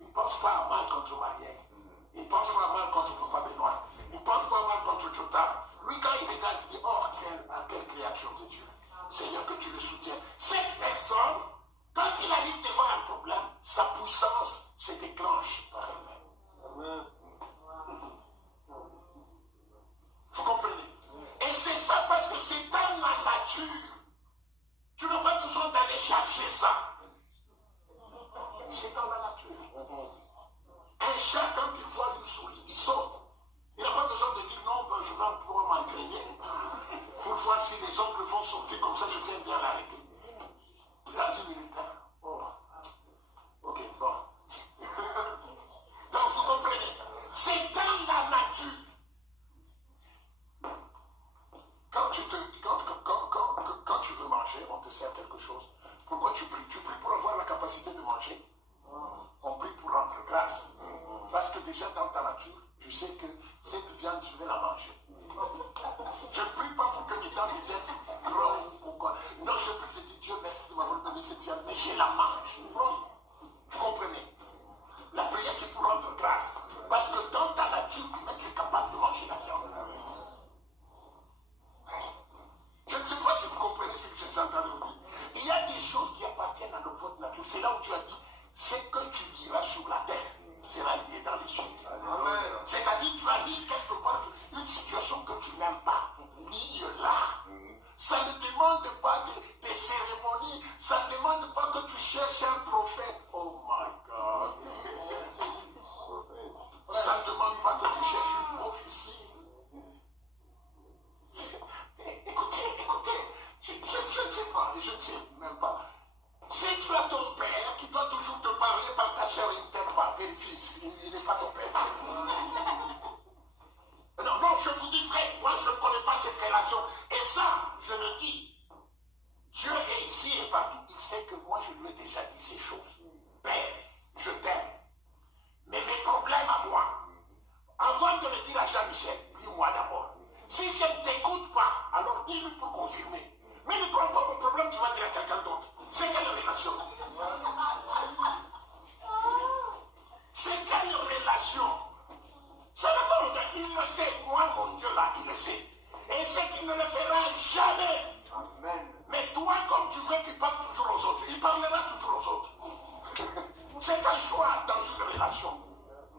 il ne pense pas à mal contre Marielle. Il ne pense pas à mal contre Papa Benoît. Il ne pense pas à mal contre Jotam. Lui, quand il regarde, il dit, oh, quelle création de Dieu. Seigneur, que tu le soutiens. Cette personne, quand il arrive devant un problème, sa puissance se déclenche par elle-même. Vous comprenez? Et c'est ça parce que c'est dans la nature. Tu n'as pas besoin d'aller chercher ça. C'est dans la nature. Un chat, quand il voit une souris, il saute. Il n'a pas besoin de dire non, ben, je vais pouvoir m'entraîner. Pour voir si les ongles vont sauter comme ça, je viens bien l'arrêter. Dans 10 minutes. Oh. Ok, bon. Donc vous comprenez. C'est dans la nature. Quand tu veux manger, on te sert quelque chose. Pourquoi tu pries? Tu pries pour avoir la capacité de manger. On prie pour rendre grâce. Parce que déjà dans ta nature, tu sais que cette viande, je vais la manger. Je ne prie pas pour que mes dents deviennent gros ou quoi. Non, je prie, te dire Dieu merci de m'avoir donné cette viande, mais je la mange. Vous comprenez? La prière, c'est pour rendre grâce. Parce que dans ta nature, tu es capable de manger la viande. Je ne sais pas si vous comprenez ce que je suis en train de vous dire. Il y a des choses qui appartiennent à votre nature. C'est là où tu as dit, ce que tu liras sur la terre sera lié dans les cieux. C'est-à-dire, tu arrives quelque part, une situation que tu n'aimes pas, lie-la. Ça ne demande pas des cérémonies, ça ne demande pas que tu cherches un prophète. Oh my God. Ça ne demande pas que tu cherches une prophétie. Écoutez, je ne sais pas, je ne sais même pas. Si tu as ton père qui doit toujours te parler par ta soeur, il ne t'aime pas, vérifie, il n'est pas ton père. Non, je vous dis vrai, moi je ne connais pas cette relation. Et ça, je le dis, Dieu est ici et partout, il sait que moi je lui ai déjà dit ces choses. Père, je t'aime. Mais mes problèmes à moi, avant de le dire à Jean-Michel, dis-moi d'abord. Si je ne t'écoute pas, alors dis-lui pour confirmer. Mais ne prends pas mon problème, tu vas dire à quelqu'un d'autre. C'est quelle relation? C'est quelle relation? C'est le monde, il le sait. Moi, mon Dieu, là, il le sait. Et c'est qu'il ne le fera jamais. Amen. Mais toi, comme tu veux qu'il parle toujours aux autres, il parlera toujours aux autres. C'est un choix dans une relation.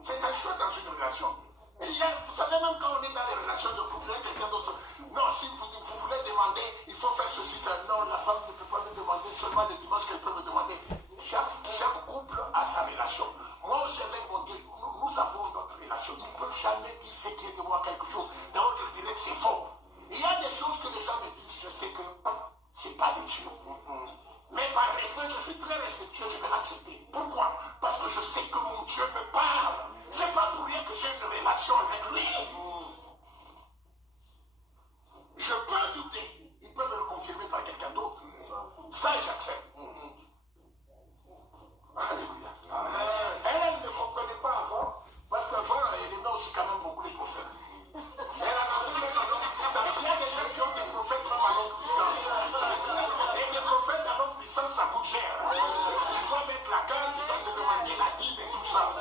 C'est un choix dans une relation. Et il y a, vous savez, même quand on est dans les relations de couple, il y a quelqu'un d'autre. Non, si vous voulez demander demander, il faut faire ceci, ça. Non, la femme ne peut pas me demander, seulement le dimanche qu'elle peut me demander. Chaque couple a sa relation. Moi aussi avec mon Dieu, nous avons notre relation. Il ne peut jamais dire ce qui est de moi quelque chose. D'abord, je dirais que c'est faux. Il y a des choses que les gens me disent, je sais que c'est pas de Dieu. Mais par respect, je suis très respectueux, je vais l'accepter. Pourquoi? Parce que je sais que mon Dieu me parle. C'est pas pour rien que j'ai une relation avec lui. Je peux douter. Il peut me le confirmer par quelqu'un d'autre. Ça, j'accepte. Alléluia. Elle ne comprenait pas avant. Parce qu'avant, elle aimait aussi quand même beaucoup les prophètes. Elle en avait même à longue distance. Il y a des gens qui ont des prophètes même à longue distance. Et des prophètes à longue distance, ça coûte cher. Tu dois mettre la carte, tu dois te demander la dîme et tout ça.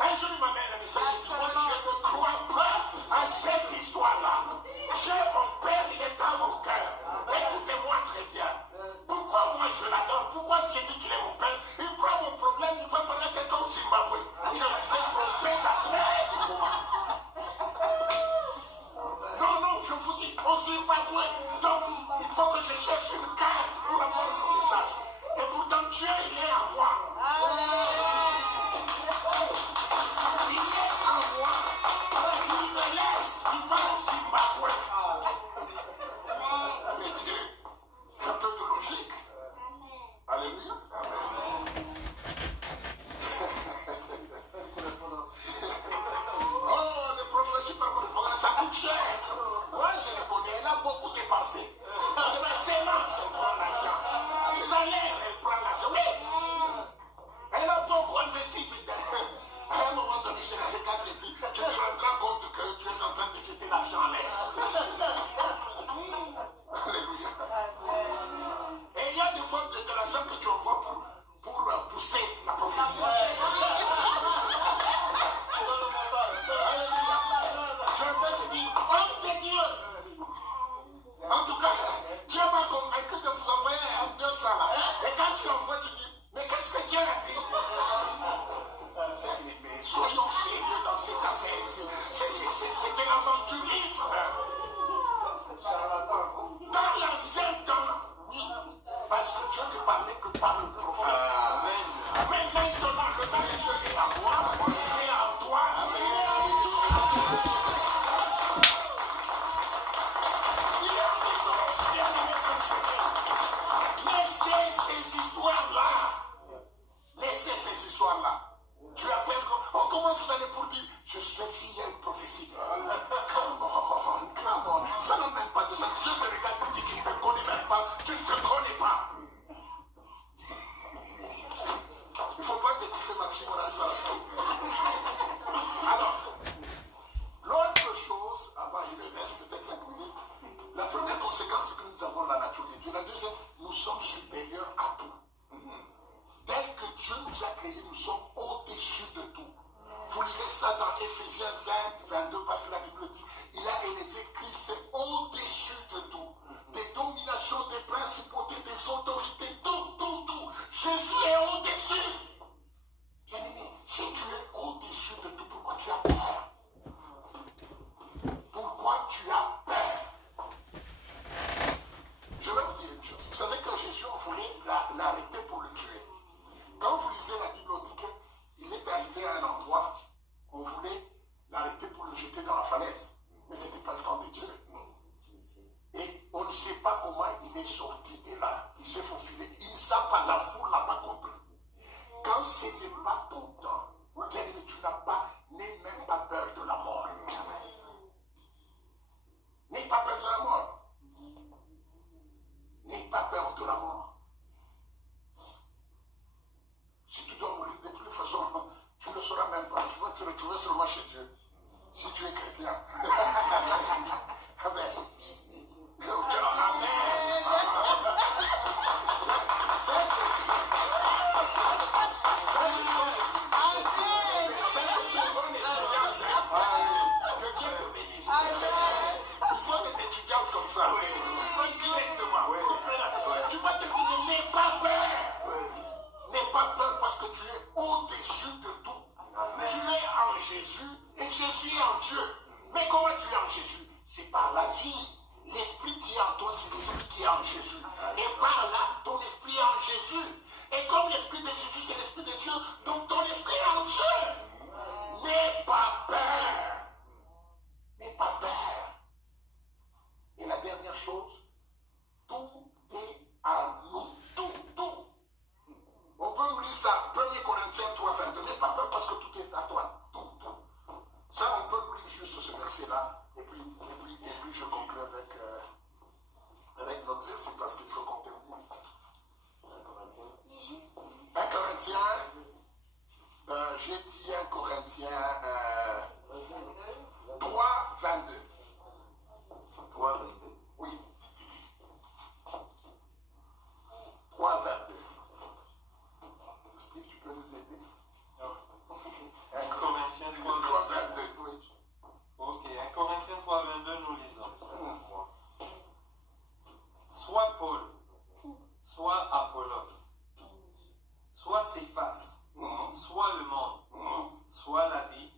Un jour, il m'a mis un message. Je dis, moi, je ne crois pas à cette histoire-là. J'ai mon père, il est dans mon cœur. Écoutez-moi très bien. Pourquoi moi je l'adore? Pourquoi j'ai dit qu'il est mon père? Il prend mon problème, il va parler à quelqu'un au Zimbabwe. Je fais tromper la presse. Non, je vous dis, au Zimbabwe. Donc, il faut que je cherche une carte pour avoir mon message. Et pourtant, Dieu, il est à moi. Il est à moi. Il me laisse. Il va au Zimbabwe. Mais Dieu, un peu de logique. Alléluia. Oh, les prophéties par contre, ça coûte cher. Moi, je les connais, elle a beaucoup dépensé. La séance, elle prend l'argent. Le salaire, elle prend l'argent. Oui. Elle a beaucoup investi. À un moment donné, je la regarde, je dis, tu te rendras compte que tu es en train de jeter l'argent en l'air. Alléluia. Et il y a des fois de l'argent que tu envoies pour booster la prophétie. Alléluia. Tu appelles et dis, homme de Dieu. En tout cas, Dieu m'a convaincu de vous envoyer un 200 là. Et quand tu envoies, tu dis, mais qu'est-ce que Dieu a dit? Mais soyons sérieux dans cette affaire. C'est de l'aventurisme. Dans l'ancien temps, oui, parce que Dieu ne parlait que par le prophète. Mais maintenant, le même Dieu est à moi, il est à toi, il est à nous tous. Il est à nous tous, bien-aimés comme Seigneur. Laissez ces histoires-là. Laissez ces histoires-là. Tu appelles, oh, comment vous allez pour dire, je suis ici, il y a une prophétie. Come on. Ça n'a même pas de sens. Dieu te regarde et dit, tu ne me connais même pas, tu ne te connais pas. Il ne faut pas t'étouffer, Maxime, on arrive à la fin. Alors, l'autre chose, avant il me reste peut-être 5 minutes, la première conséquence, c'est que nous avons la nature de Dieu. La deuxième, nous sommes supérieurs à tout. Tel que Dieu nous a créés, nous sommes au-dessus de tout. Vous lirez ça dans Éphésiens 20-22, parce que la Bible dit, il a élevé Christ au-dessus de tout. Des dominations, des principautés, des autorités, tout. Jésus est au-dessus. Bien-aimé, si tu es au-dessus de tout, pourquoi tu as peur? Pourquoi tu as peur? Je vais vous dire une chose. Vous savez que Jésus, on voulait l'arrêter pour le tuer. Quand vous lisez la Bible, on dit qu'il est arrivé à un endroit, on voulait l'arrêter pour le jeter dans la falaise. Mais ce n'était pas le temps de Dieu. Et on ne sait pas comment il est sorti de là. Il s'est faufilé. Il ne sait pas, la foule n'a pas compris. Quand ce n'est pas ton temps, bien-aimé, tu n'as pas, n'aie même pas peur de la mort. N'aie pas peur de la mort. N'aie pas peur de la mort. Si tu dois mourir de toute façon, tu ne le sauras même pas. Tu vas te retrouver seulement chez Dieu. Si tu es chrétien. Amen. Amen. Ça, c'est une bonne expérience. Que Dieu te bénisse. Il faut des étudiantes comme ça. Directement. Tu vas te retrouver, n'aie pas peur. N'aie pas peur parce que tu es au-dessus de tout. Amen. Tu es en Jésus et Jésus est en Dieu. Mais comment tu es en Jésus? C'est par la vie. l'esprit qui est en toi, c'est l'esprit qui est en Jésus. Et par là, ton esprit est en Jésus. Et comme l'esprit de Jésus, c'est l'esprit de Dieu, donc ton esprit est en Dieu. N'aie pas peur. N'aie pas peur. Et la dernière chose, tout est à nous. Tout. On peut nous lire ça. 1 Corinthiens 3, 22. N'aie pas peur parce que tout est à toi. Tout. Ça, on peut nous lire juste ce verset-là. Et puis je conclue avec notre verset parce qu'il faut qu'on termine. 1 Corinthiens, j'ai dit 1 Corinthiens 3, 22. 3, 22. Oui. 3, 22. Steve, tu peux nous aider? 1 Corinthiens 3, 22, oui. Ok, 1 Corinthiens 3, 22, nous lisons. Soit Paul, soit Apollos, soit Céphas, soit le monde, soit la vie,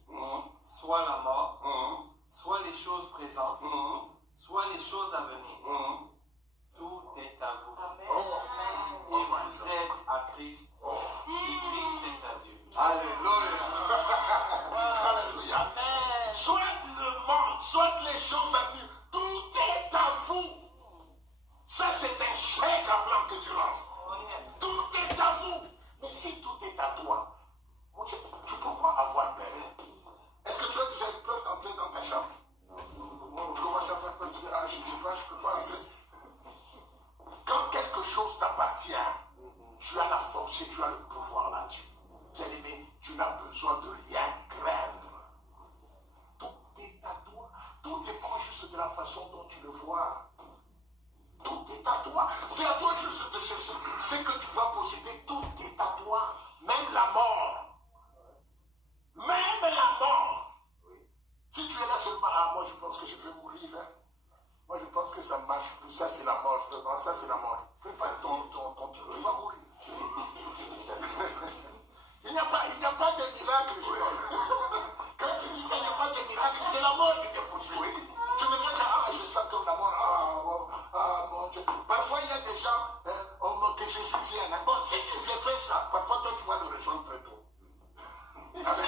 soit la mort, soit les choses présentes, soit les choses à venir. Tout est à vous. Et vous êtes à Christ. Et Christ est à Dieu. Alléluia. Alléluia. Soit le monde, soit les choses à venir, tout est à vous. Ça, c'est un chèque à blanc que tu lances. Tout est à vous. Mais si tout est à toi, tu pourras avoir peur. Est-ce que tu as déjà eu peur d'entrer dans ta chambre? Tu commences à faire peur, tu dis, ah, je ne sais pas, je ne peux pas entrer. Quand quelque chose t'appartient, tu as la force et tu as le pouvoir là-dessus. Bien-aimé, tu n'as besoin de rien craindre. Tout est à toi. Tout dépend juste de la façon dont tu le vois. Tout est à toi. C'est à toi juste de chercher ce que tu vas posséder. Tout est à toi. Même la mort. Même la mort. Si tu es là seulement, ah, moi je pense que je vais mourir. Hein. Moi je pense que ça marche plus. Ça c'est la mort. Ça c'est la mort. Prépare ton truc. Tu vas mourir. Il n'y a pas de miracle. Quand tu dis ça, il n'y a pas de miracle. C'est la mort qui te poursuit. Tu ne viens dire, ah, je sens comme la mort, mon Dieu. Parfois, il y a des gens, que Jésus vienne. Bon, si tu fais ça, parfois, toi, tu vas le rejoindre très tôt. Amen.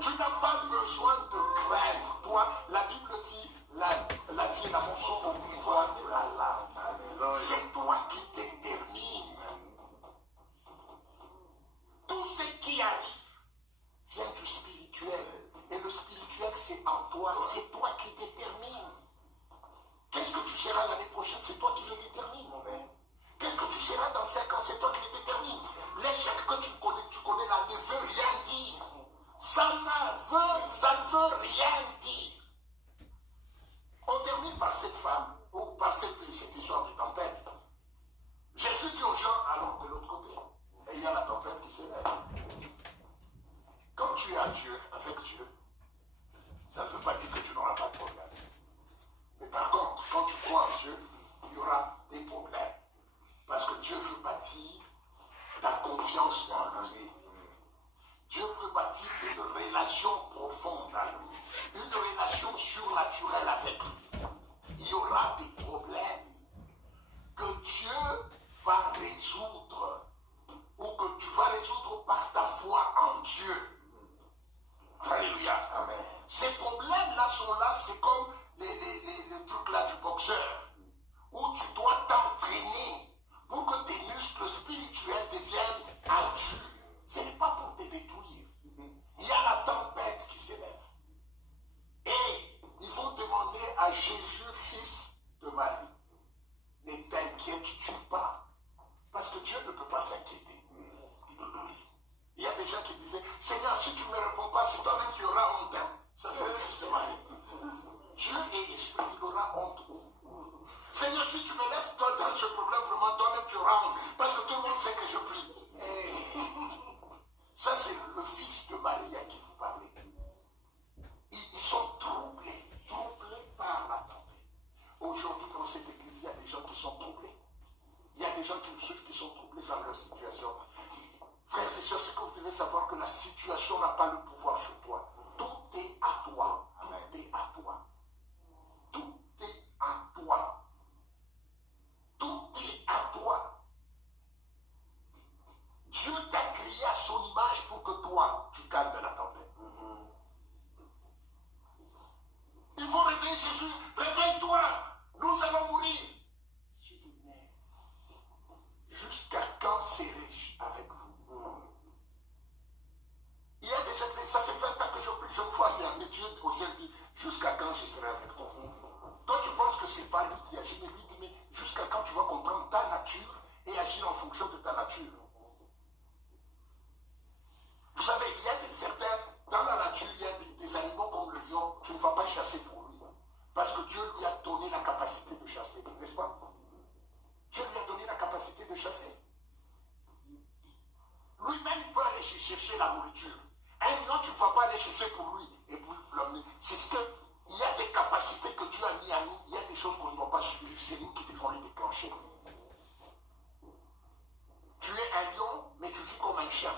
Tu n'as pas besoin de craindre. Toi, la Bible dit, la vie et la mort sont au pouvoir de la langue. C'est toi qui détermine. Tout ce qui arrive vient du spirituel. Et le spirituel, c'est en toi. C'est toi qui détermine. Qu'est-ce que tu seras l'année prochaine? C'est toi qui le détermine. Qu'est-ce que tu seras dans 5 ans? C'est toi qui le détermine. L'échec que tu connais là ne veut rien dire. Ça ne veut rien dire. On termine par cette femme, ou par cette histoire de tempête. Jésus dit aux gens, allons de l'autre côté. Et il y a la tempête qui s'élève. Quand tu es à Dieu, avec Dieu, ça ne veut pas dire que tu n'auras pas de problème. Mais par contre, quand tu crois en Dieu, il y aura des problèmes. Parce que Dieu veut bâtir ta confiance en lui. Dieu veut bâtir une relation profonde en lui. Une relation surnaturelle avec lui. Il y aura des problèmes que Dieu va résoudre. Ou que tu vas résoudre par ta foi en Dieu. Alléluia. Amen. Ces problèmes-là sont là, c'est comme les trucs là du boxeur, où tu dois t'entraîner pour que tes muscles spirituels deviennent altures. Ce n'est pas pour te détruire. Il y a la tempête qui s'élève. Et ils vont demander à Jésus, fils de Marie, ne t'inquiètes-tu pas? Parce que Dieu ne peut pas s'inquiéter. Il y a des gens qui disaient, Seigneur, si tu ne me réponds pas, c'est toi-même qui auras honte. Hein? Ça, c'est le fils de Marie. Dieu est esprit, il aura honte. Seigneur, si tu me laisses toi dans ce problème, vraiment, toi-même tu auras honte. Parce que tout le monde sait que je prie. Ça, c'est le fils de Marie à qui vous parlez. Ils sont troublés par la tempête. Aujourd'hui, dans cette église, il y a des gens qui sont troublés. Il y a des gens qui sont troublés par leur situation. Frères et sœurs, c'est que vous devez savoir que la situation n'a pas le pouvoir sur toi. Tout est à toi. Tout est à toi. Tout est à toi. Jésus ne lui dit, mais jusqu'à quand tu vas comprendre ta nature et agir en fonction de ta nature? Vous savez, il y a certains, dans la nature, il y a des animaux comme le lion, tu ne vas pas chasser pour lui. Parce que Dieu lui a donné la capacité de chasser, n'est-ce pas? Dieu lui a donné la capacité de chasser. Lui-même, il peut aller chercher la nourriture. Un lion, tu ne vas pas aller chercher pour lui et pour l'emmener. C'est ce que, il y a des capacités que Dieu a mis à nous, il y a des choses qu'on ne doit pas subir, c'est nous qui devons les déclencher. Tu es un lion, mais tu vis comme un chien.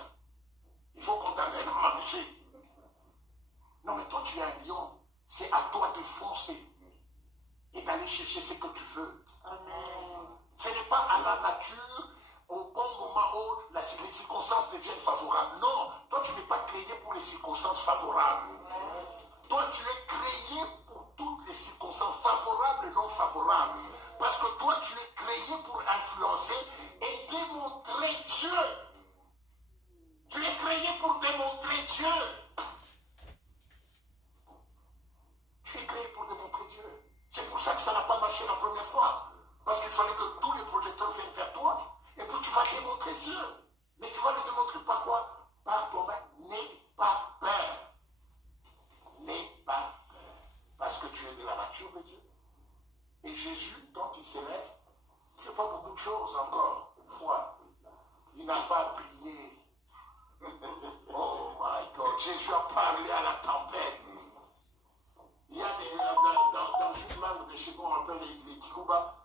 Il faut qu'on t'amène à manger. Non, mais toi, tu es un lion. C'est à toi de foncer et d'aller chercher ce que tu veux. Amen. Ce n'est pas à la nature, au bon moment où les circonstances deviennent favorables. Non, toi, tu n'es pas créé pour les circonstances favorables. Toi, tu es créé pour toutes les circonstances favorables et non favorables. Parce que toi, tu es créé pour influencer et démontrer Dieu. Tu es créé pour démontrer Dieu. Tu es créé pour démontrer Dieu. C'est pour ça que ça n'a pas marché la première fois. Parce qu'il fallait que tous les projecteurs viennent vers toi. Et puis tu vas démontrer Dieu. Mais tu vas le démontrer par quoi? Par toi-même. N'aie pas peur. N'aie pas peur. Parce que tu es de la nature de Dieu. Et Jésus, quand il s'élève, il ne fait pas beaucoup de choses encore. Une fois, il n'a pas prié. Oh my God, Jésus a parlé à la tempête. Il y a dans une langue de chez nous, on appelle les Kikuba,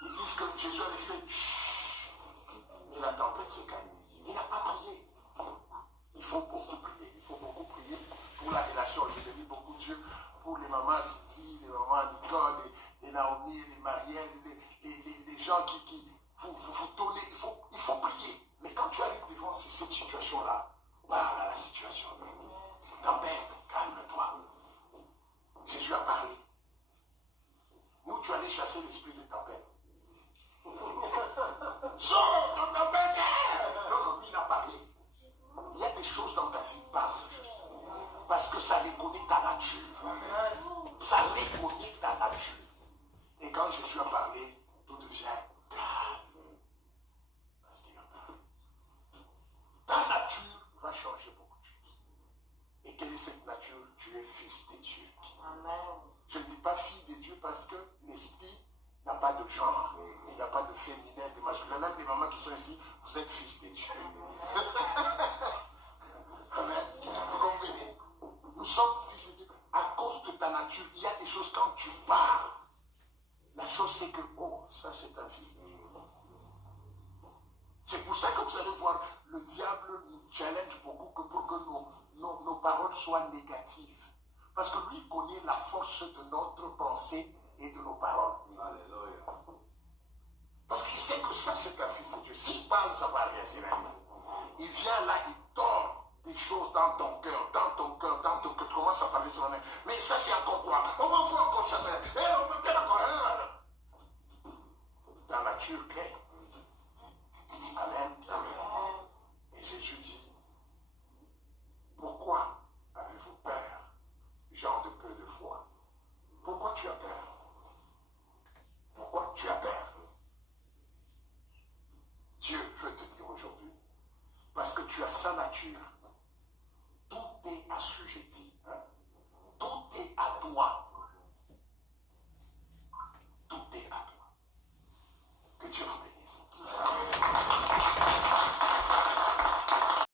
ils disent que Jésus avait fait chut, et la tempête s'est calmée. Il n'a pas prié. Il faut beaucoup prier. Il faut beaucoup prier pour la relation. Je bénis beaucoup Dieu pour les mamans Sylvie, les mamans Nicole, les Naomi, les Marielle, les gens qui vous donnez. Il faut prier. Mais quand tu arrives devant cette situation-là, parle à la situation. Tempête, calme-toi. Jésus a parlé. Nous, tu allais chasser l'esprit de tempête. Sors de tempête! Non, non, lui, il a parlé. Il y a des choses dans ta vie, parle juste. Parce que ça reconnaît ta nature. Ça reconnaît ta nature. Et quand Jésus a parlé, tout devient calme. Parce qu'il a parlé. Ta nature va changer beaucoup de choses. Et quelle est cette nature? Tu es fils de Dieu. Amen. Je ne dis pas fille de Dieu parce que l'esprit n'a pas de genre. Il n'y a pas de féminin, de masculin. Même les mamans qui sont ici, vous êtes fils de Dieu. Amen. Vous comprenez? Nous sommes fils de Dieu. À cause de ta nature, il y a des choses quand tu parles. La chose c'est que, oh, ça c'est un fils de Dieu. C'est pour ça que vous allez voir, le diable nous challenge beaucoup pour que nos paroles soient négatives. Parce que lui connaît la force de notre pensée et de nos paroles. Alléluia. Parce qu'il sait que ça c'est un fils de Dieu. S'il parle, ça va rien. Il vient là, il tord des choses dans ton cœur. Tu commences à parler sur la main. Mais ça c'est encore quoi? On m'en fout encore ça. On peut bien encore. Ta nature crée. Amen. Amen. Et Jésus dit, pourquoi avez-vous peur, gens de peu de foi? Pourquoi tu as peur? Pourquoi tu as peur? Dieu veut te dire aujourd'hui, parce que tu as sa nature, tout est assujetti. Tout est à toi.